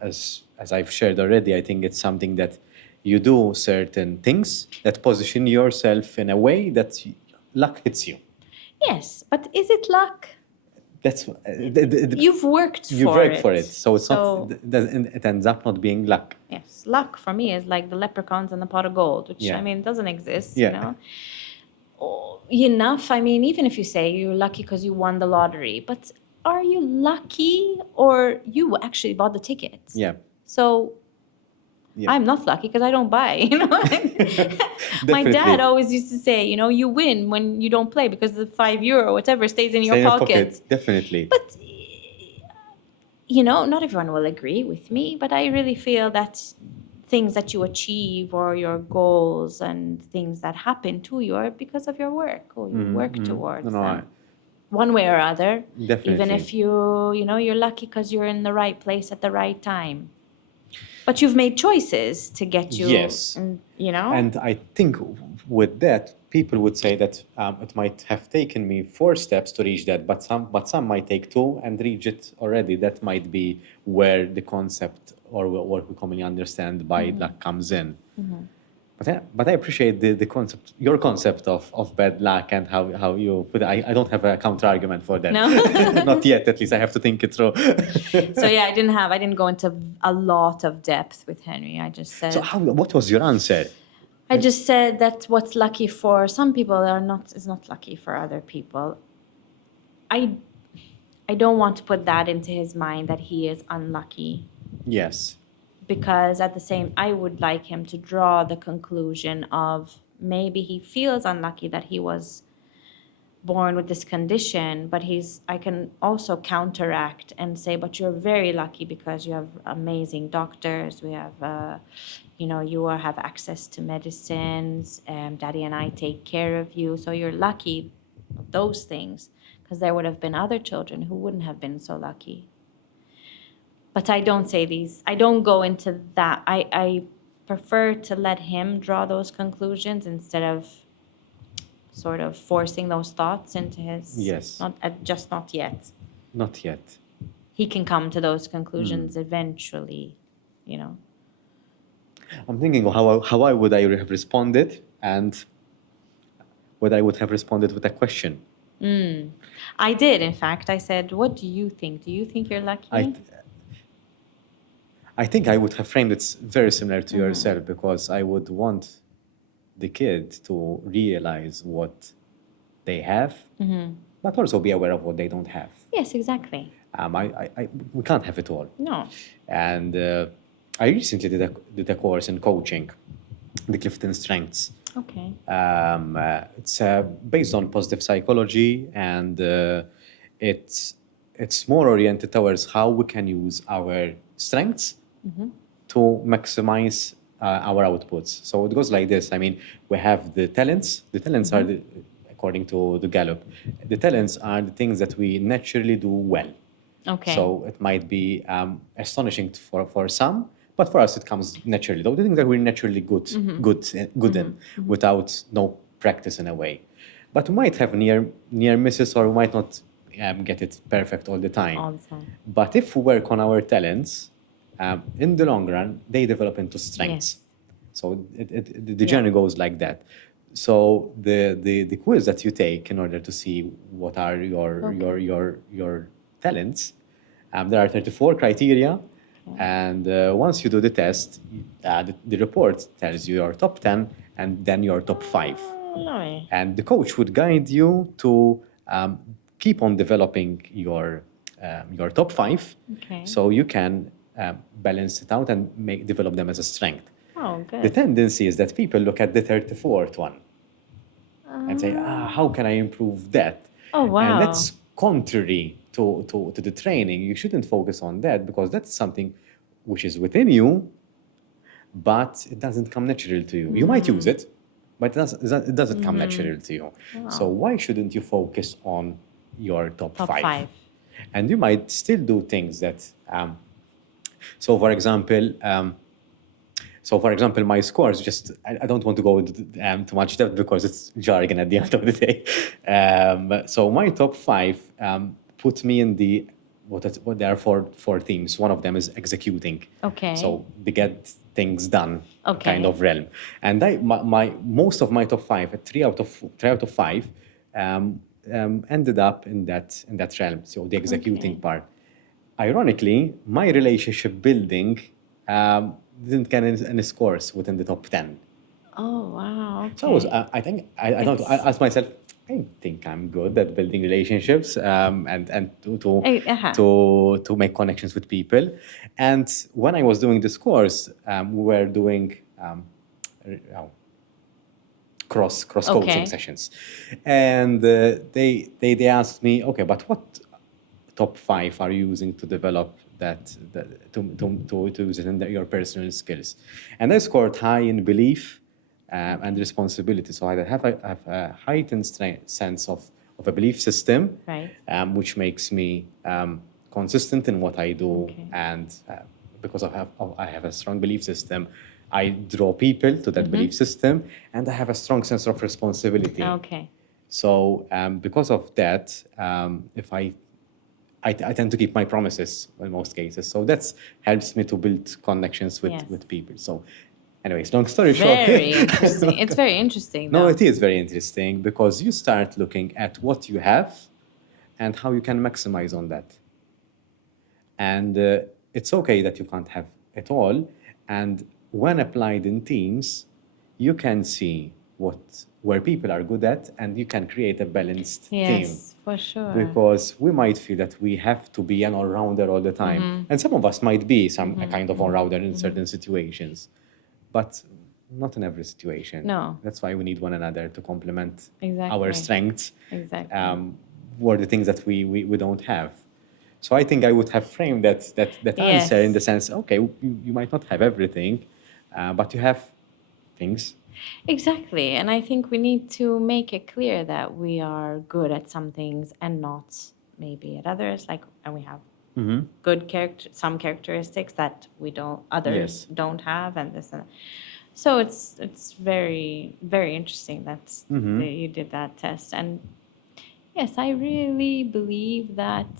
as I've shared already, I think it's something that you do certain things that position yourself in a way that luck hits you. Yes, but is it luck? That's You've worked for it, so it's not. It ends up not being luck. Yes, luck for me is like the leprechauns and the pot of gold, which I mean doesn't exist. Yeah. Enough. I mean, even if you say you're lucky because you won the lottery, but are you lucky or you actually bought the tickets? Yeah. So. Yeah. I'm not lucky because I don't buy, My dad always used to say, you win when you don't play because the €5 whatever stays in your pocket. Definitely. But, not everyone will agree with me, but I really feel that things that you achieve or your goals and things that happen to you are because of your work or you work towards them. One way or other. Definitely. Even if you're lucky because you're in the right place at the right time. But you've made choices to get you, Yes. you know? And I think with that, people would say that it might have taken me 4 steps to reach that, but some might take 2 and reach it already. That might be where the concept or what we commonly understand by luck comes in. But I appreciate the concept, your concept of bad luck and how you put it. I don't have a counter argument for that. No? Not yet, at least. I have to think it through. So yeah, I didn't go into a lot of depth with Henry. I just said, So what was your answer? I just said that what's lucky for some people is not lucky for other people. I don't want to put that into his mind that he is unlucky, Yes. because at the same, I would like him to draw the conclusion of maybe he feels unlucky that he was born with this condition, but I can also counteract and say, but you're very lucky because you have amazing doctors. We have, you have access to medicines. Daddy and I take care of you. So you're lucky of those things, because there would have been other children who wouldn't have been so lucky. But I don't say I don't go into that. I prefer to let him draw those conclusions instead of sort of forcing those thoughts into his. Yes. Just not yet. Not yet. He can come to those conclusions eventually, you know. I'm thinking how I would have responded, and whether I would have responded with a question. I did, in fact. I said, what do you think? Do you think you're lucky? I think I would have framed it very similar to yourself, because I would want the kid to realize what they have, but also be aware of what they don't have. Yes, exactly. We can't have it all. No. And I recently did a course in coaching, the Clifton Strengths. Okay. It's based on positive psychology, and it's more oriented towards how we can use our strengths to maximize our outputs. So it goes like this. I mean, we have the talents. The talents are, according to the Gallup, the talents are the things that we naturally do well. Okay. So it might be astonishing for some, but for us it comes naturally. The things that we're naturally good in, without no practice in a way. But we might have near misses, or we might not get it perfect all the time. All the time. But if we work on our talents, in the long run, they develop into strengths. Yes. So the journey goes like that. So the quiz that you take in order to see what are your talents, there are 34 criteria, and once you do the test, the report tells you your top 10 and then your top 5. Lovely. And the coach would guide you to keep on developing your top 5, Okay. so you can balance it out and develop them as a strength. Oh, good. The tendency is that people look at the 34th one and say, how can I improve that? Oh, wow. And that's contrary to the training. You shouldn't focus on that, because that's something which is within you, but it doesn't come natural to you. You might use it, but it doesn't come natural to you. Wow. So why shouldn't you focus on your top 5? 5. And you might still do things that, so for example, my scores, just, I don't want to go into too much depth because it's jargon at the end of the day. So my top 5 put me in the, what there are 4 themes. One of them is executing. Okay. So the get things done kind Okay. of realm. And most of my top 5, 3 out of 5, ended up in that realm. So the executing part. Ironically, my relationship building didn't get any scores within the top 10. Oh, wow. Okay. So I think I asked myself, I think I'm good at building relationships and to make connections with people. And when I was doing this course, we were doing cross coaching sessions, and they asked me, okay, but what top 5 are you using to develop that to use it in your personal skills? And I scored high in belief and responsibility. So I have a heightened sense of a belief system, Right. which makes me consistent in what I do and because I have a strong belief system, I draw people to that belief system, and I have a strong sense of responsibility. Okay. So because of that, if I tend to keep my promises in most cases. So that helps me to build connections Yes. with people. So anyways, long story short. Very interesting. It's very interesting, though. No, it is very interesting because you start looking at what you have and how you can maximize on that. And it's okay that you can't have it all. And when applied in teams, you can see where people are good at, and you can create a balanced team. Yes, for sure. Because we might feel that we have to be an all-rounder all the time. And some of us might be a kind of all-rounder in certain situations, but not in every situation. No. That's why we need one another to complement Exactly. our strengths. Exactly. Or the things that we don't have. So I think I would have framed that answer in the sense, okay, you might not have everything, but you have things. Exactly. And I think we need to make it clear that we are good at some things and not maybe at others. Like, and we have good some characteristics that others Yes. don't have, and this and that. So it's very, very interesting that you did that test. And yes, I really believe that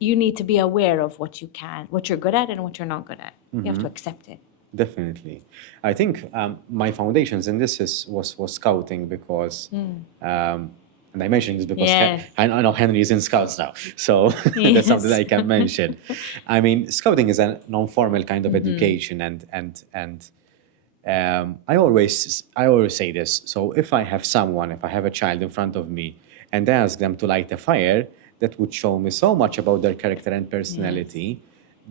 you need to be aware of what you're good at and what you're not good at. You have to accept it. Definitely. I think my foundations in this was scouting because, and I mentioned this because Yes. I know Henry is in scouts now, so that's something that I can mention. I mean, scouting is a non-formal kind of education, and I always say this. So if I have a child in front of me, and I ask them to light a fire, that would show me so much about their character and personality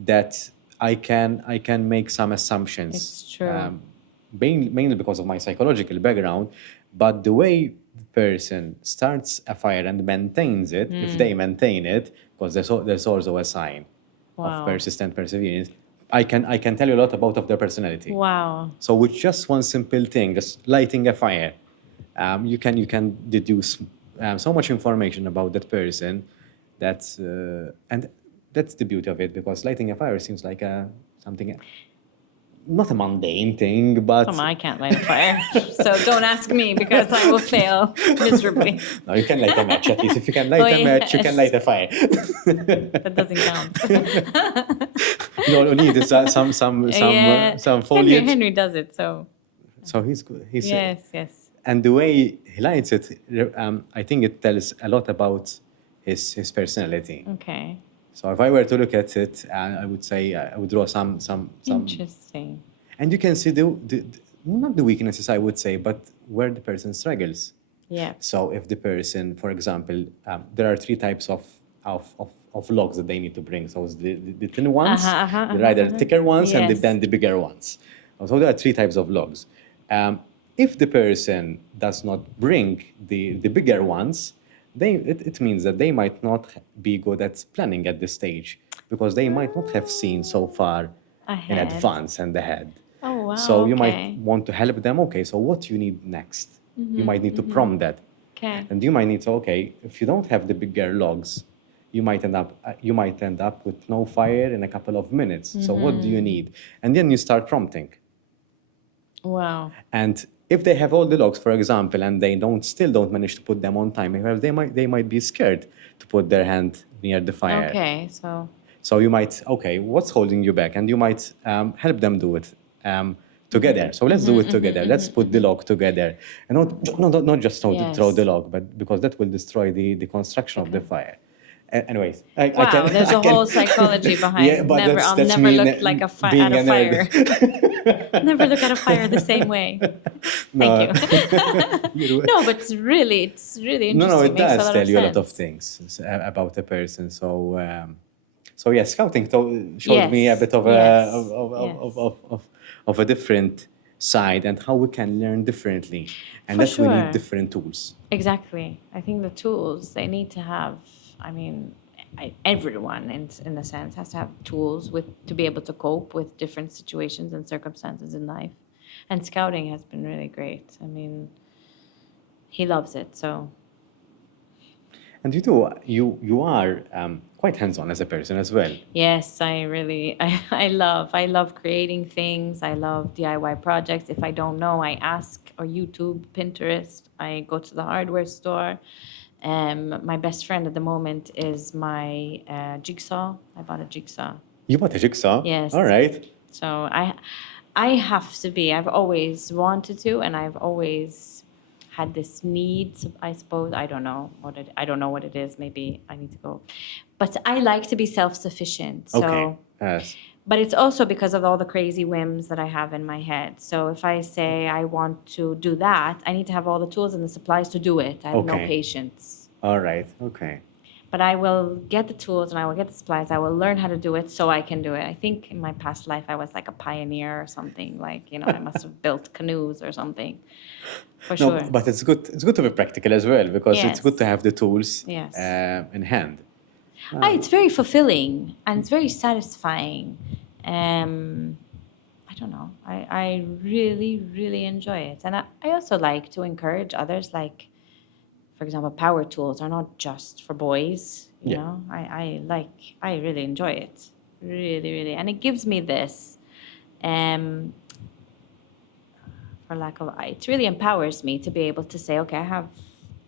that I can make some assumptions. It's true. Mainly because of my psychological background, but the way the person starts a fire and maintains it, if they maintain it, because there's also a sign Wow. of persistent perseverance, I can tell you a lot of their personality. Wow. So with just one simple thing, just lighting a fire, you can deduce so much information about that person. And that's the beauty of it, because lighting a fire seems like something, not a mundane thing, but I can't light a fire, so don't ask me because I will fail miserably. no, you can light a match at least. If you can light a match, you can yes. light a fire. That doesn't count. You all need is some foliage. Henry does it, so. So he's good. Yes. And the way he lights it, I think it tells a lot about his personality. Okay. So if I were to look at it, I would say I would draw some. Interesting. And you can see not the weaknesses, I would say, but where the person struggles. Yeah. So if the person, for example, there are 3 types of logs that they need to bring. So it's the thin ones, the rather thicker ones, and Yes. then the bigger ones. So there are 3 types of logs. If the person does not bring the bigger ones, it means that they might not be good at planning at this stage, because they might not have seen so far in Ahead. advance and ahead. Oh, wow. So you okay. might want to help them. Okay, so what you need next? You might need to prompt that. Okay. And you might need to, okay, if you don't have the bigger logs, you might end up with no fire in a couple of minutes. So what do you need? And then you start prompting. Wow. And if they have all the logs, for example, and they still don't manage to put them on time, they might be scared to put their hand near the fire. Okay, So you might, okay, what's holding you back? And you might help them do it together. So let's do it together. Let's put the log together. And not just throw the log, but because that will destroy the construction of the fire. Anyways, wow, there's a whole psychology behind. Yeah, but I'll that's never me look like at a nerd. fire. Never look at a fire the same way. Thank you. No, but it's really interesting. No, it makes does tell you a lot of sense. things about a person. So yeah, scouting showed me a bit of a different side, and how we can learn differently, and For that we sure. need different tools. Exactly. I think the tools they need to have. I mean, everyone in a sense has to have tools to be able to cope with different situations and circumstances in life. And scouting has been really great. I mean, he loves it, so. And you are quite hands-on as a person as well. Yes, I love creating things. I love DIY projects. If I don't know, I ask or YouTube, Pinterest. I go to the hardware store. My best friend at the moment is my jigsaw. I bought a jigsaw. You bought a jigsaw? Yes. All right. So I have to be. I've always wanted to, and I've always had this need. I suppose I don't know what it is. Maybe I need to go. But I like to be self-sufficient. So, Okay. Yes. but it's also because of all the crazy whims that I have in my head. So if I say I want to do that, I need to have all the tools and the supplies to do it. I have no Okay. patience. All right. Okay. But I will get the tools and I will get the supplies. I will learn how to do it so I can do it. I think in my past life I was like a pioneer or something. Like, I must have built canoes or something. For No, sure. but it's good. It's good to be practical as well because it's good Yes. to have the tools Yes. in hand. It's very fulfilling and it's very satisfying. I don't know. I really, really enjoy it. And I also like to encourage others, like, for example, power tools are not just for boys, you Yeah. know. I really enjoy it. Really, really. And it gives me this, um, for lack of, it really empowers me to be able to say, okay, I have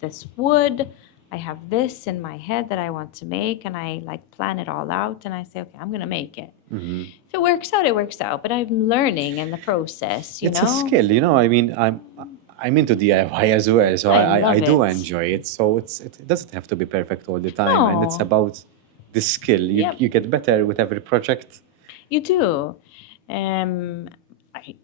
this wood, I have this in my head that I want to make, and I like plan it all out, and I say, okay, I'm gonna make it. If it works out, it works out. But I'm learning in the process, you It's know. a skill, I mean, I'm into DIY as well, so I I love do it. enjoy it. So it doesn't have to be perfect all the time, and it's No. about the skill. Yep. You get better with every project. You do. Um,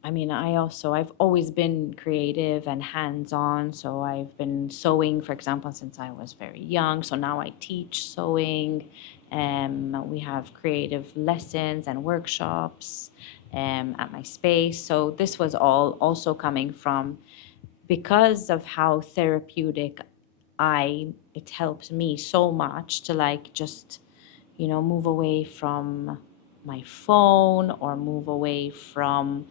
I mean, I've always been creative and hands-on. So I've been sewing, for example, since I was very young. So now I teach sewing. We have creative lessons and workshops at my space. So this was all also coming from because of how therapeutic it helped me so much to like just move away from my phone or move away from,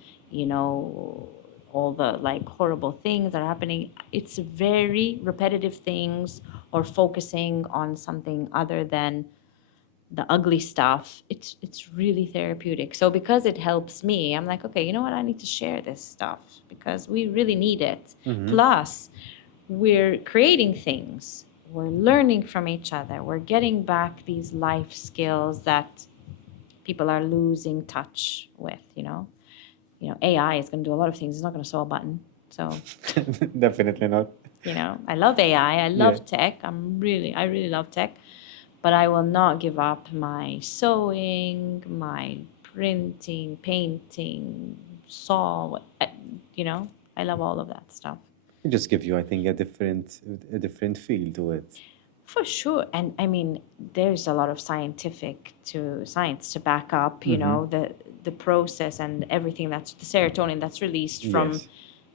all the like horrible things that are happening. It's very repetitive things or focusing on something other than the ugly stuff. It's really therapeutic. So because it helps me, I'm like, okay, you know what? I need to share this stuff because we really need it. Plus, we're creating things, we're learning from each other, we're getting back these life skills that people are losing touch with. AI is going to do a lot of things. It's not going to sew a button. So Definitely not. I love AI, I love Yeah. tech. I really love tech, but I will not give up my sewing, my printing, painting, I love all of that stuff. It just gives you, I think, a different feel to it. For sure. And I mean, there's a lot of science to back up, the process and everything that's the serotonin that's released from Yes.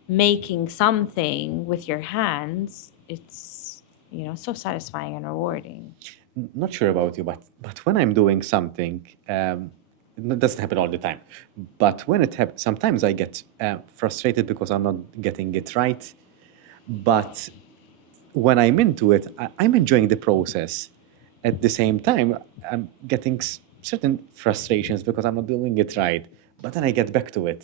making something with your hands. It's, so satisfying and rewarding. Not sure about you, but when I'm doing something, it doesn't happen all the time. But when it happens, sometimes I get frustrated because I'm not getting it right. But when I'm into it, I'm enjoying the process. At the same time, I'm getting certain frustrations because I'm not doing it right. But then I get back to it.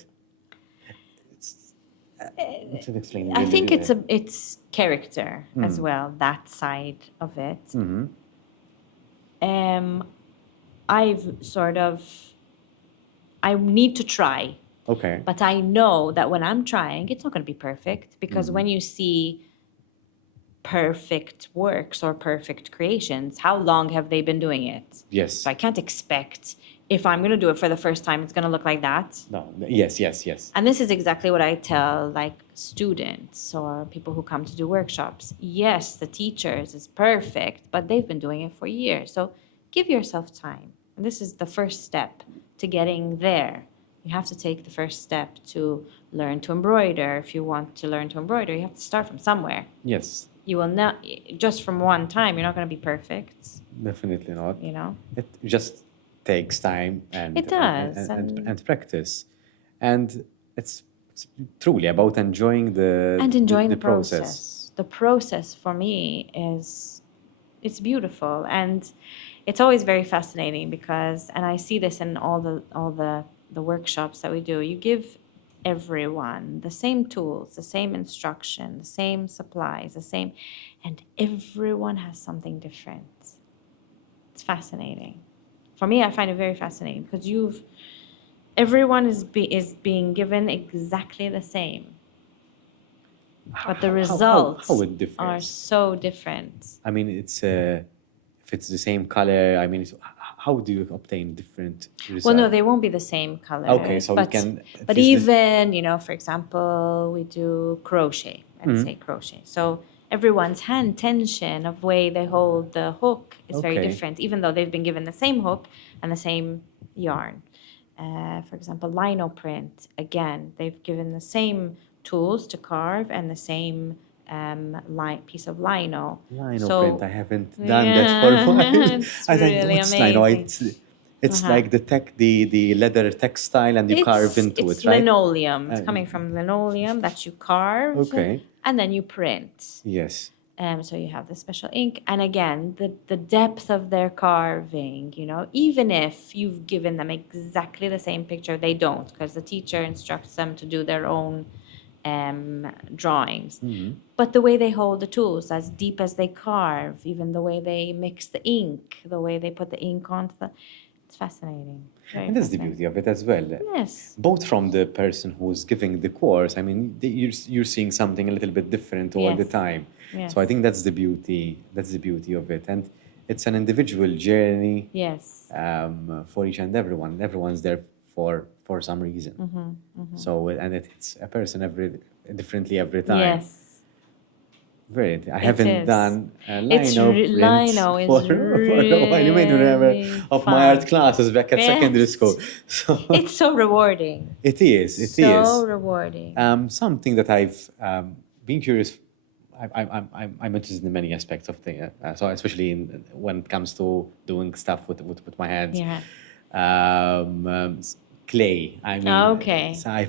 It's an explain I really, think really. it's character as well, that side of it. I've sort of I need to try, Okay. but I know that when I'm trying, it's not going to be perfect because when you see perfect works or perfect creations, how long have they been doing it? Yes. So I can't expect if I'm going to do it for the first time, it's going to look like that. No. Yes. Yes. Yes. And this is exactly what I tell like students or people who come to do workshops. Yes, the teachers is perfect, but they've been doing it for years. So give yourself time. And this is the first step to getting there. You have to take the first step to learn to embroider. If you want to learn to embroider, you have to start from somewhere. Yes. You will not just from one time, you're not going to be perfect, Definitely not. It just takes time and It does, and practice, and it's truly about enjoying and enjoying the the process. process. The process for me is it's beautiful, and it's always very fascinating because, and I see this in all the workshops that we do. You give everyone the same tools, the same instruction, the same supplies, the same, and everyone has something different. It's fascinating. For me, I find it very fascinating because everyone is being given exactly the same, but the How results it are differs? so different. I mean, if it's the same color, I mean, how do you obtain different results? Well, no, they won't be the same colors. Okay, so we can at But least even, for example, we do crochet, let's say crochet. So everyone's hand tension of way they hold the hook is very Okay. different, even though they've been given the same hook and the same yarn. For example, lino print, again, they've given the same tools to carve and the same piece of lino. Lino So, print. I haven't done that for a while. it's I think really what's lino? amazing. It's like the leather textile, and you carve into It's it, right? linoleum. It's coming from linoleum that you carve, Okay. and then you print. Yes. So you have the special ink, and again, the depth of their carving. Even if you've given them exactly the same picture, they don't, because the teacher instructs them to do their own drawings. But the way they hold the tools, as deep as they carve, even the way they mix the ink, the way they put the ink onto it's fascinating. Very And that's the fascinating. beauty of it as well. Yes. Both from the person who's giving the course, I mean, you're seeing something a little bit different all the Yes. time. Yes. So I think that's the beauty. That's the beauty of it, and it's an individual journey Yes. for each and everyone. Everyone's there for some reason. So and it hits a person differently every time. Yes. I haven't is. done It's lino re- print lino is for a while. You may remember really of my art fun. classes back at secondary Yes. school. So It's so rewarding. it is. It So is. rewarding. Something that I've been curious. I'm interested in many aspects of things. So especially when it comes to doing stuff with my hands. Yeah. Clay. I mean, Okay. So I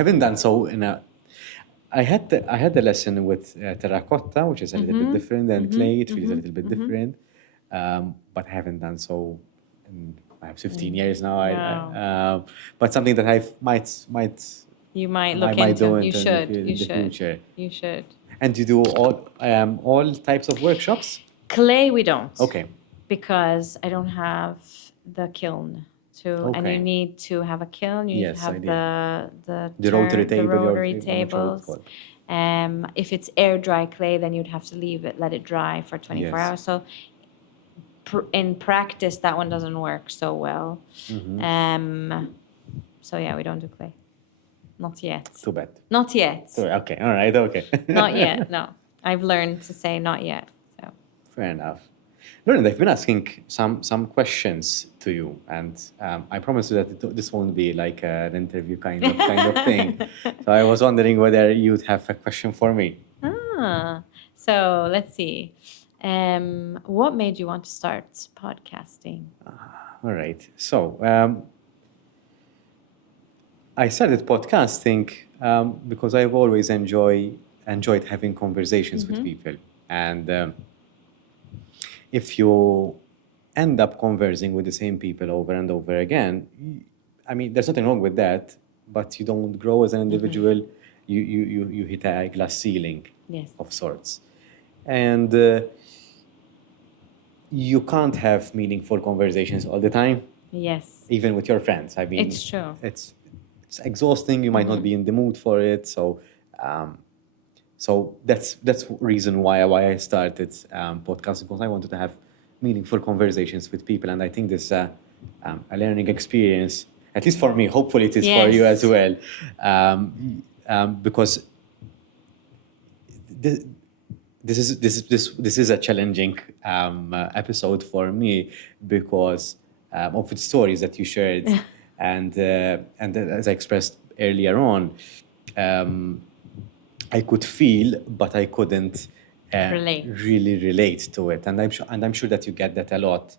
haven't done so in a. I had a lesson with terracotta, which is a little bit different than clay. It feels a little bit different, but I haven't done so. I have 15 years now. Wow. But something that You might I look might do into. You should. in You the should. future. You should. And you do all types of workshops? Clay, we don't. Okay. Because I don't have the kiln and you Okay. need to have a kiln. You need Yes, to have I do. the Rotary the table. rotary I'm not sure what it's tables. called. If it's air dry clay, then you'd have to let it dry for 24 Yes. hours. So in practice, that one doesn't work so well. So yeah, we don't do clay. Not yet. Too bad. Not yet. Okay. All right. Okay. Not yet. No, I've learned to say not yet. So. Fair enough. Lorinda, I've been asking some questions to you, and I promise you that this won't be like an interview kind of thing. So I was wondering whether you'd have a question for me. So let's see. What made you want to start podcasting? All right. So I started podcasting because I've always enjoyed having conversations with people, and if you end up conversing with the same people over and over again, I mean, there's nothing wrong with that, but you don't grow as an individual. You hit a glass ceiling of sorts, and you can't have meaningful conversations all the time. Yes. Even with your friends. I mean, it's true. It's exhausting. You might not be in the mood for it. So, so that's reason why I started podcasting, because I wanted to have meaningful conversations with people, and I think this a learning experience, at least for me. Hopefully, it is for you as well, because this is a challenging episode for me because of the stories that you shared, and as I expressed earlier on, I could feel, but I couldn't really relate to it, and I'm sure that you get that a lot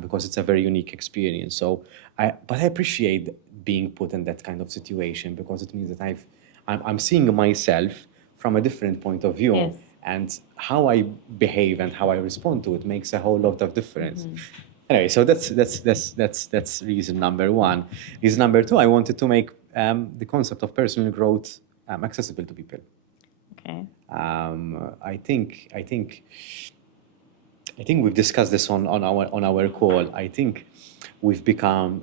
because it's a very unique experience. So, but I appreciate being put in that kind of situation because it means that I'm seeing myself from a different point of view. Yes. and how I behave and how I respond to it makes a whole lot of difference. Anyway, so that's reason number one. Reason number two, I wanted to make the concept of personal growth accessible to people. Okay. I think we've discussed this on our call. I think we've become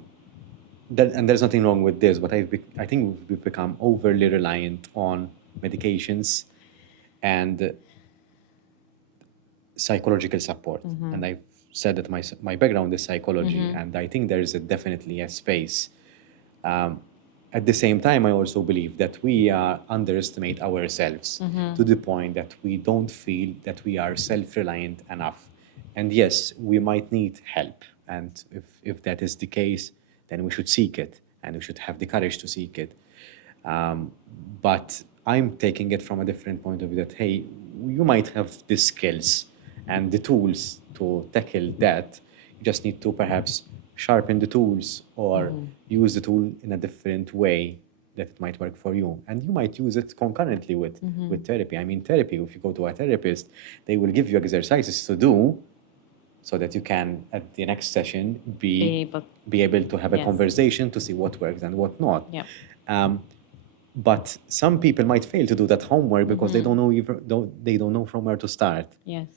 and there's nothing wrong with this, but I think we've become overly reliant on medications and psychological support. And I've said that my background is psychology, and I think there is definitely a space. At the same time, I also believe that we underestimate ourselves to the point that we don't feel that we are self-reliant enough. And yes, we might need help. And if that is the case, then we should seek it, and we should have the courage to seek it. But I'm taking it from a different point of view that, hey, you might have the skills and the tools to tackle that. You just need to perhaps sharpen the tools or use the tool in a different way that it might work for you. And you might use it concurrently with therapy. I mean, therapy, if you go to a therapist, they will give you exercises to do so that you can, at the next session, be able to have a conversation to see what works and what not. Yep. But some people might fail to do that homework because they don't know from where to start. Yes.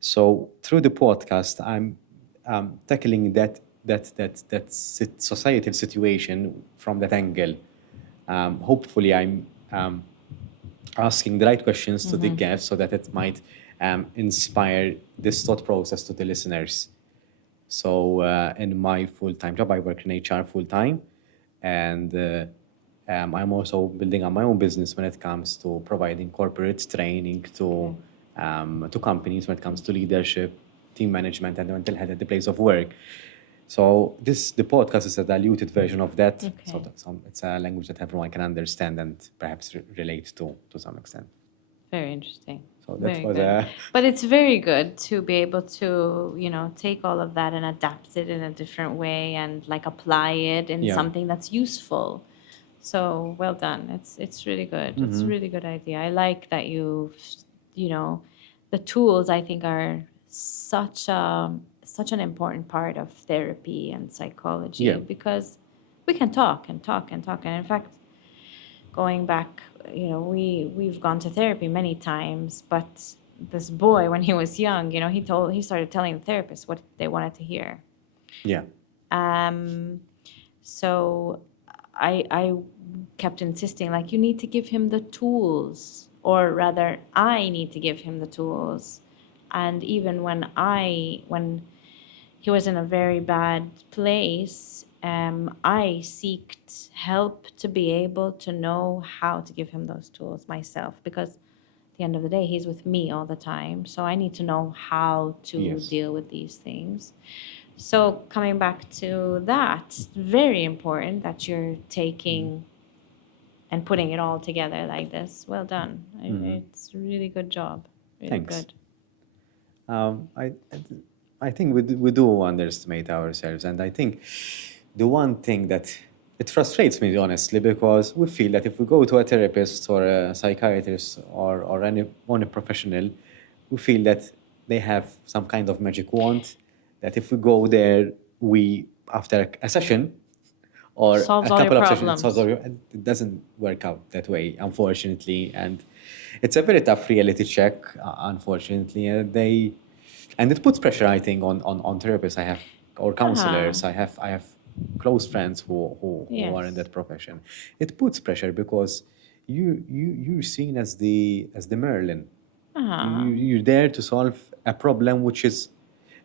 So through the podcast, I'm tackling that societal situation from that angle. Hopefully, I'm asking the right questions to the guests so that it might inspire this thought process to the listeners. So in my full-time job, I work in HR full-time, and I'm also building up my own business when it comes to providing corporate training to companies when it comes to leadership, team management, and mental health at the place of work. So the podcast is a diluted version of that. Okay. So it's a language that everyone can understand and perhaps relate to some extent. Very interesting. So that Very was good. But it's very good to be able to, take all of that and adapt it in a different way and like apply it in something that's useful. So well done. It's really good. It's a really good idea. I like that the tools I think are such an important part of therapy and psychology because we can talk and talk and talk. And in fact, going back, we've gone to therapy many times, but this boy, when he was young, he started telling the therapist what they wanted to hear. Yeah. So I kept insisting, like, you need to give him the tools, or rather, I need to give him the tools. And even when he was in a very bad place, I sought help to be able to know how to give him those tools myself, because at the end of the day, he's with me all the time. So I need to know how to deal with these things. So coming back to that, very important that you're taking and putting it all together like this. Well done. It's a really good job. Really Thanks. good. I think we do underestimate ourselves, and I think the one thing that it frustrates me honestly, because we feel that if we go to a therapist or a psychiatrist or any professional, we feel that they have some kind of magic wand, that if we go there, we after a session or Solves a all couple your of sessions, problems. it doesn't work out that way, unfortunately, and it's a very tough reality check, unfortunately. And it puts pressure, I think, on therapists or counselors. I have close friends who are in that profession. It puts pressure because you're seen as the Merlin. You're there to solve a problem which is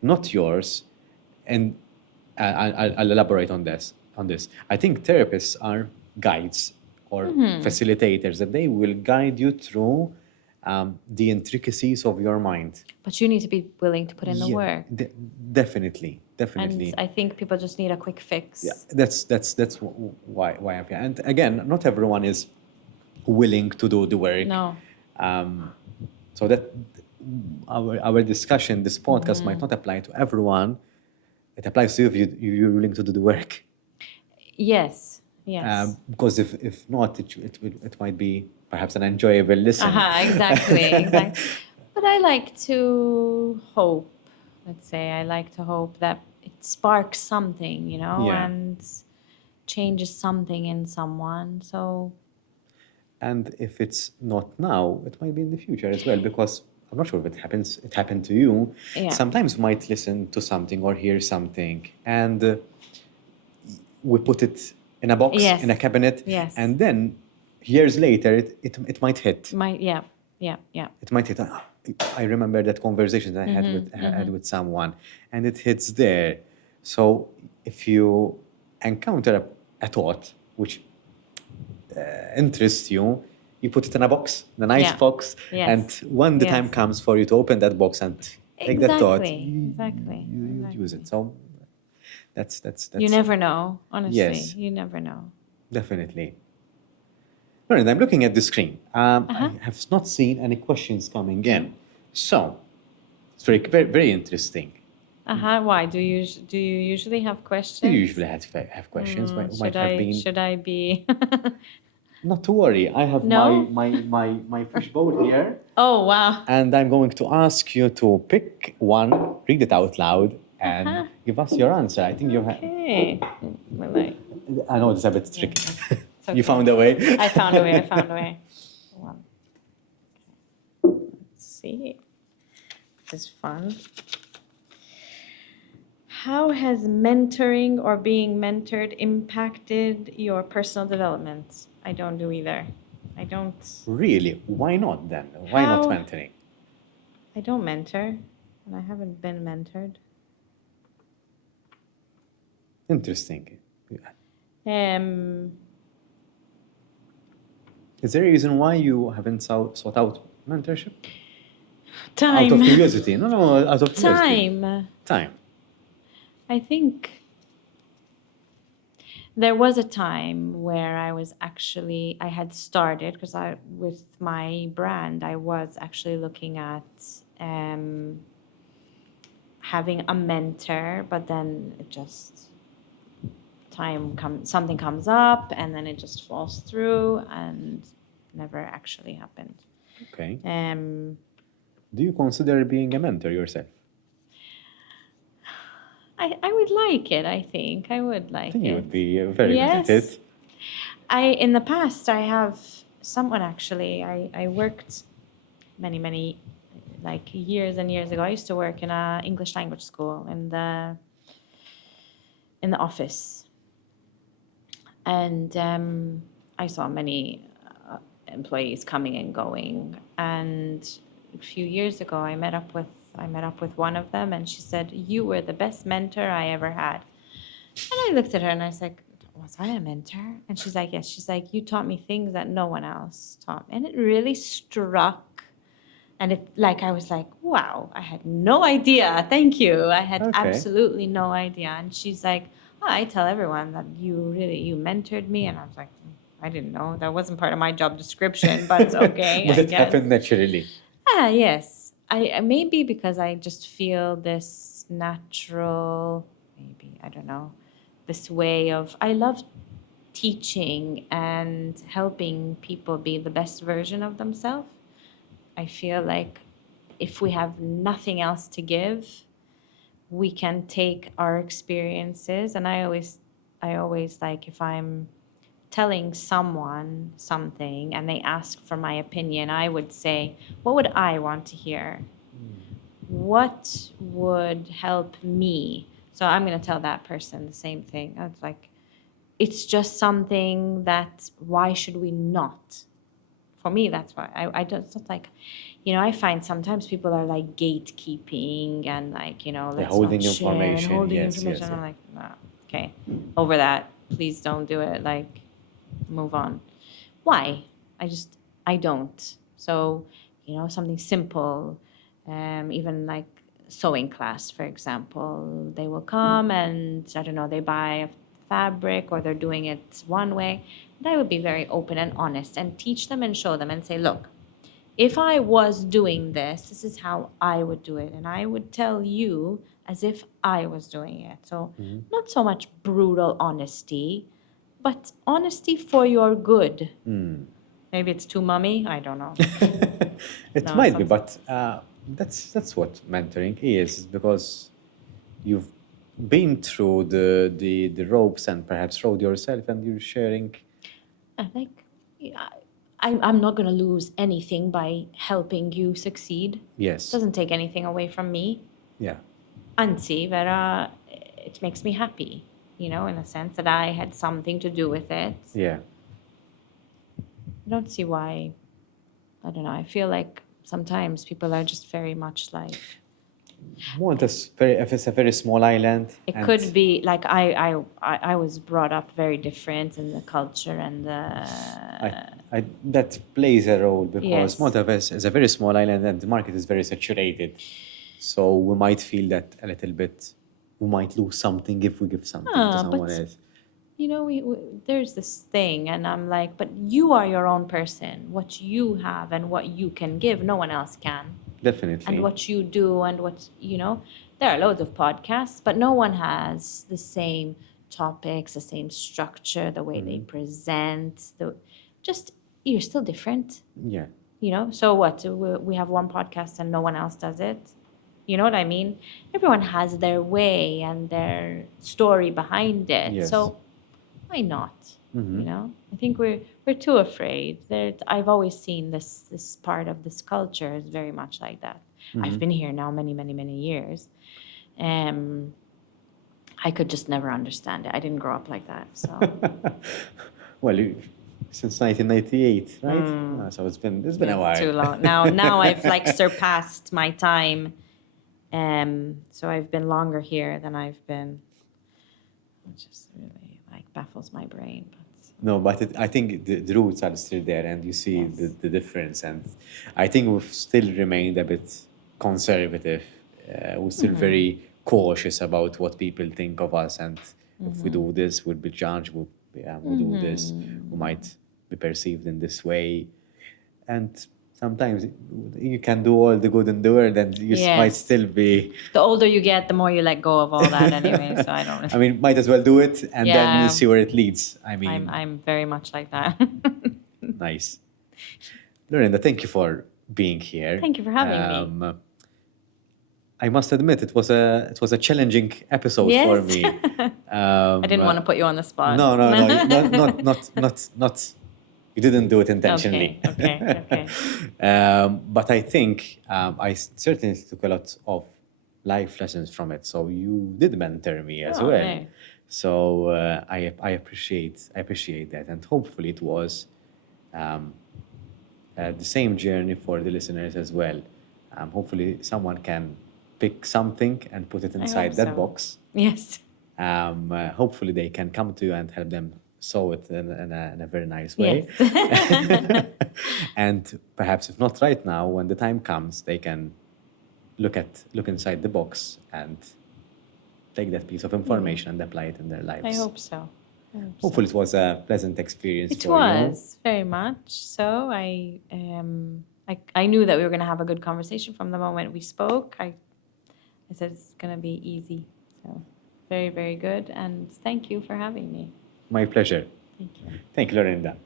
not yours, and I'll elaborate on this. I think therapists are guides or facilitators, that they will guide you through the intricacies of your mind. But you need to be willing to put in the work. Definitely. And I think people just need a quick fix. Yeah, that's why I'm here. And again, not everyone is willing to do the work. No. So that our discussion, this podcast, might not apply to everyone. It applies to you if you're willing to do the work. Yes. Yes. Because if not, it might be perhaps an enjoyable listen. Exactly. But I like to hope, let's say, I like to hope that it sparks something, Yeah. and changes something in someone. So, And if it's not now, it might be in the future as well, because I'm not sure if it happened to you. yeah. Sometimes we might listen to something or hear something, and we put it in a box, Yes. in a cabinet, Yes. and then years later, it might hit. Yeah. It might hit. I remember that conversation that I had with someone, and it hits there. So if you encounter a thought which interests you, you put it in a box, in a nice Yeah. box, Yes. and when the time Yes. comes for you to open that box and take that thought, Exactly. you use it. So that's You never know, honestly. Yes. You never know. definitely. Lorinda, I'm looking at the screen. Uh-huh. I have not seen any questions coming in. So it's very interesting. Why do you usually have Do questions? you usually have questions? Might have been. Should I be? Not to worry. I have No? my fishbowl here. Oh, wow. And I'm going to ask you to pick one, read it out loud, and give us your answer. I think you have. Okay. Well, I know it's a bit tricky. okay. You found a way. I found a way. One. Let's see. This is fun. How has mentoring or being mentored impacted your personal development? I don't do either. I don't. Really? Why not then? Why not How- mentoring? I don't mentor, and I haven't been mentored. Interesting. Um, Is there a reason why you haven't sought out mentorship? time. Out of curiosity. No, out of curiosity. Time. Time. I think there was a time where I had started, because with my brand, I was actually looking at having a mentor, but then it just, something comes up and then it just falls through and never actually happened. Okay. Um, Do you consider being a mentor yourself? I would like it, I think. I would like I think it. you would be very good at it. In the past, I have someone actually, I worked many, like years and years ago. I used to work in a English language school in the office. And I saw many employees coming and going. And a few years ago, I met up with one of them, and she said, "You were the best mentor I ever had." And I looked at her and I was like, "Was I a mentor?" And she's like, "Yes." She's like, "You taught me things that no one else taught me." And it really struck. And I was like, "Wow, I had no idea. Thank you. I had absolutely no idea." And she's like, "Oh, I tell everyone that you mentored me." And I was like, "I didn't know. That wasn't part of my job description, but it's okay." But I it guess. happened naturally. Yes. I maybe because I just feel this natural, maybe, I don't know, this way of, I love teaching and helping people be the best version of themselves. I feel like if we have nothing else to give, we can take our experiences. And I always like, if I'm telling someone something and they ask for my opinion, I would say, what would I want to hear? What would help me? So I'm going to tell that person the same thing. It's like, it's just something that, why should we not? For me, that's why I don't, it's not like, I find sometimes people are like gatekeeping and like, let's holding not share and information. holding Yes, information. yes, I'm like, no, okay, over that. Please don't do it. Like, move on. Why? I don't. So, something simple, even like sewing class, for example, they will come and, I don't know, they buy a fabric or they're doing it one way. And I would be very open and honest and teach them and show them and say, look, if I was doing this, this is how I would do it. And I would tell you as if I was doing it. So not so much brutal honesty, but honesty for your good. Maybe it's too mummy. I don't know. It No, might it's be, not. but That's what mentoring is, because you've been through the ropes and perhaps rode yourself, and you're sharing. I think yeah, I'm not going to lose anything by helping you succeed. Yes. Doesn't take anything away from me. Yeah. Anzi, vera, it makes me happy, in a sense that I had something to do with it. Yeah. I don't see why. I don't know. I feel like sometimes people are just very much like. Malta's if it's a very small island. It could be like I was brought up very different in the culture and the. That plays a role because Yes. Malta is a very small island and the market is very saturated. So we might feel that a little bit. We might lose something if we give something to someone But else. there's this thing, and I'm like, but you are your own person. What you have and what you can give, no one else can. Definitely. And what you do and what, there are loads of podcasts, but no one has the same topics, the same structure, the way they present, you're still different, Yeah. So what, we have one podcast and no one else does it? You know what I mean? Everyone has their way and their story behind it. Yes. So why not? I think we're too afraid. I've always seen this part of this culture is very much like that. I've been here now many, many, many years. I could just never understand it. I didn't grow up like that. So Well, since 1998, right? So it's been a while. too long. Now I've like surpassed my time. So I've been longer here than I've been. It just really like baffles my brain. No, but I think the roots are still there, and you see the difference. And I think we've still remained a bit conservative. We're still very cautious about what people think of us, and if we do this, we'll be judged. We do this, we might be perceived in this way. And sometimes you can do all the good in the world, and you might still be. The older you get, the more you let go of all that anyway. So I don't. I mean, might as well do it, and then you see where it leads. I mean, I'm very much like that. Nice. Lorinda, thank you for being here. Thank you for having me. I must admit, it was a challenging episode for me. I didn't want to put you on the spot. No, not. You didn't do it intentionally. Okay. But I think I certainly took a lot of life lessons from it. So you did mentor me as well. Okay. So I appreciate that, and hopefully it was the same journey for the listeners as well. Hopefully someone can pick something and put it inside that box. Yes. Hopefully they can come to you and help them sew it in a very nice way. Yes. And perhaps if not right now, when the time comes, they can look inside the box and take that piece of information and apply it in their lives. I hope so. Hopefully it was a pleasant experience It for you. was very much. So I knew that we were going to have a good conversation from the moment we spoke. I said it's going to be easy. So very, very good. And thank you for having me. My pleasure. Thank you. Thank you, Lorinda.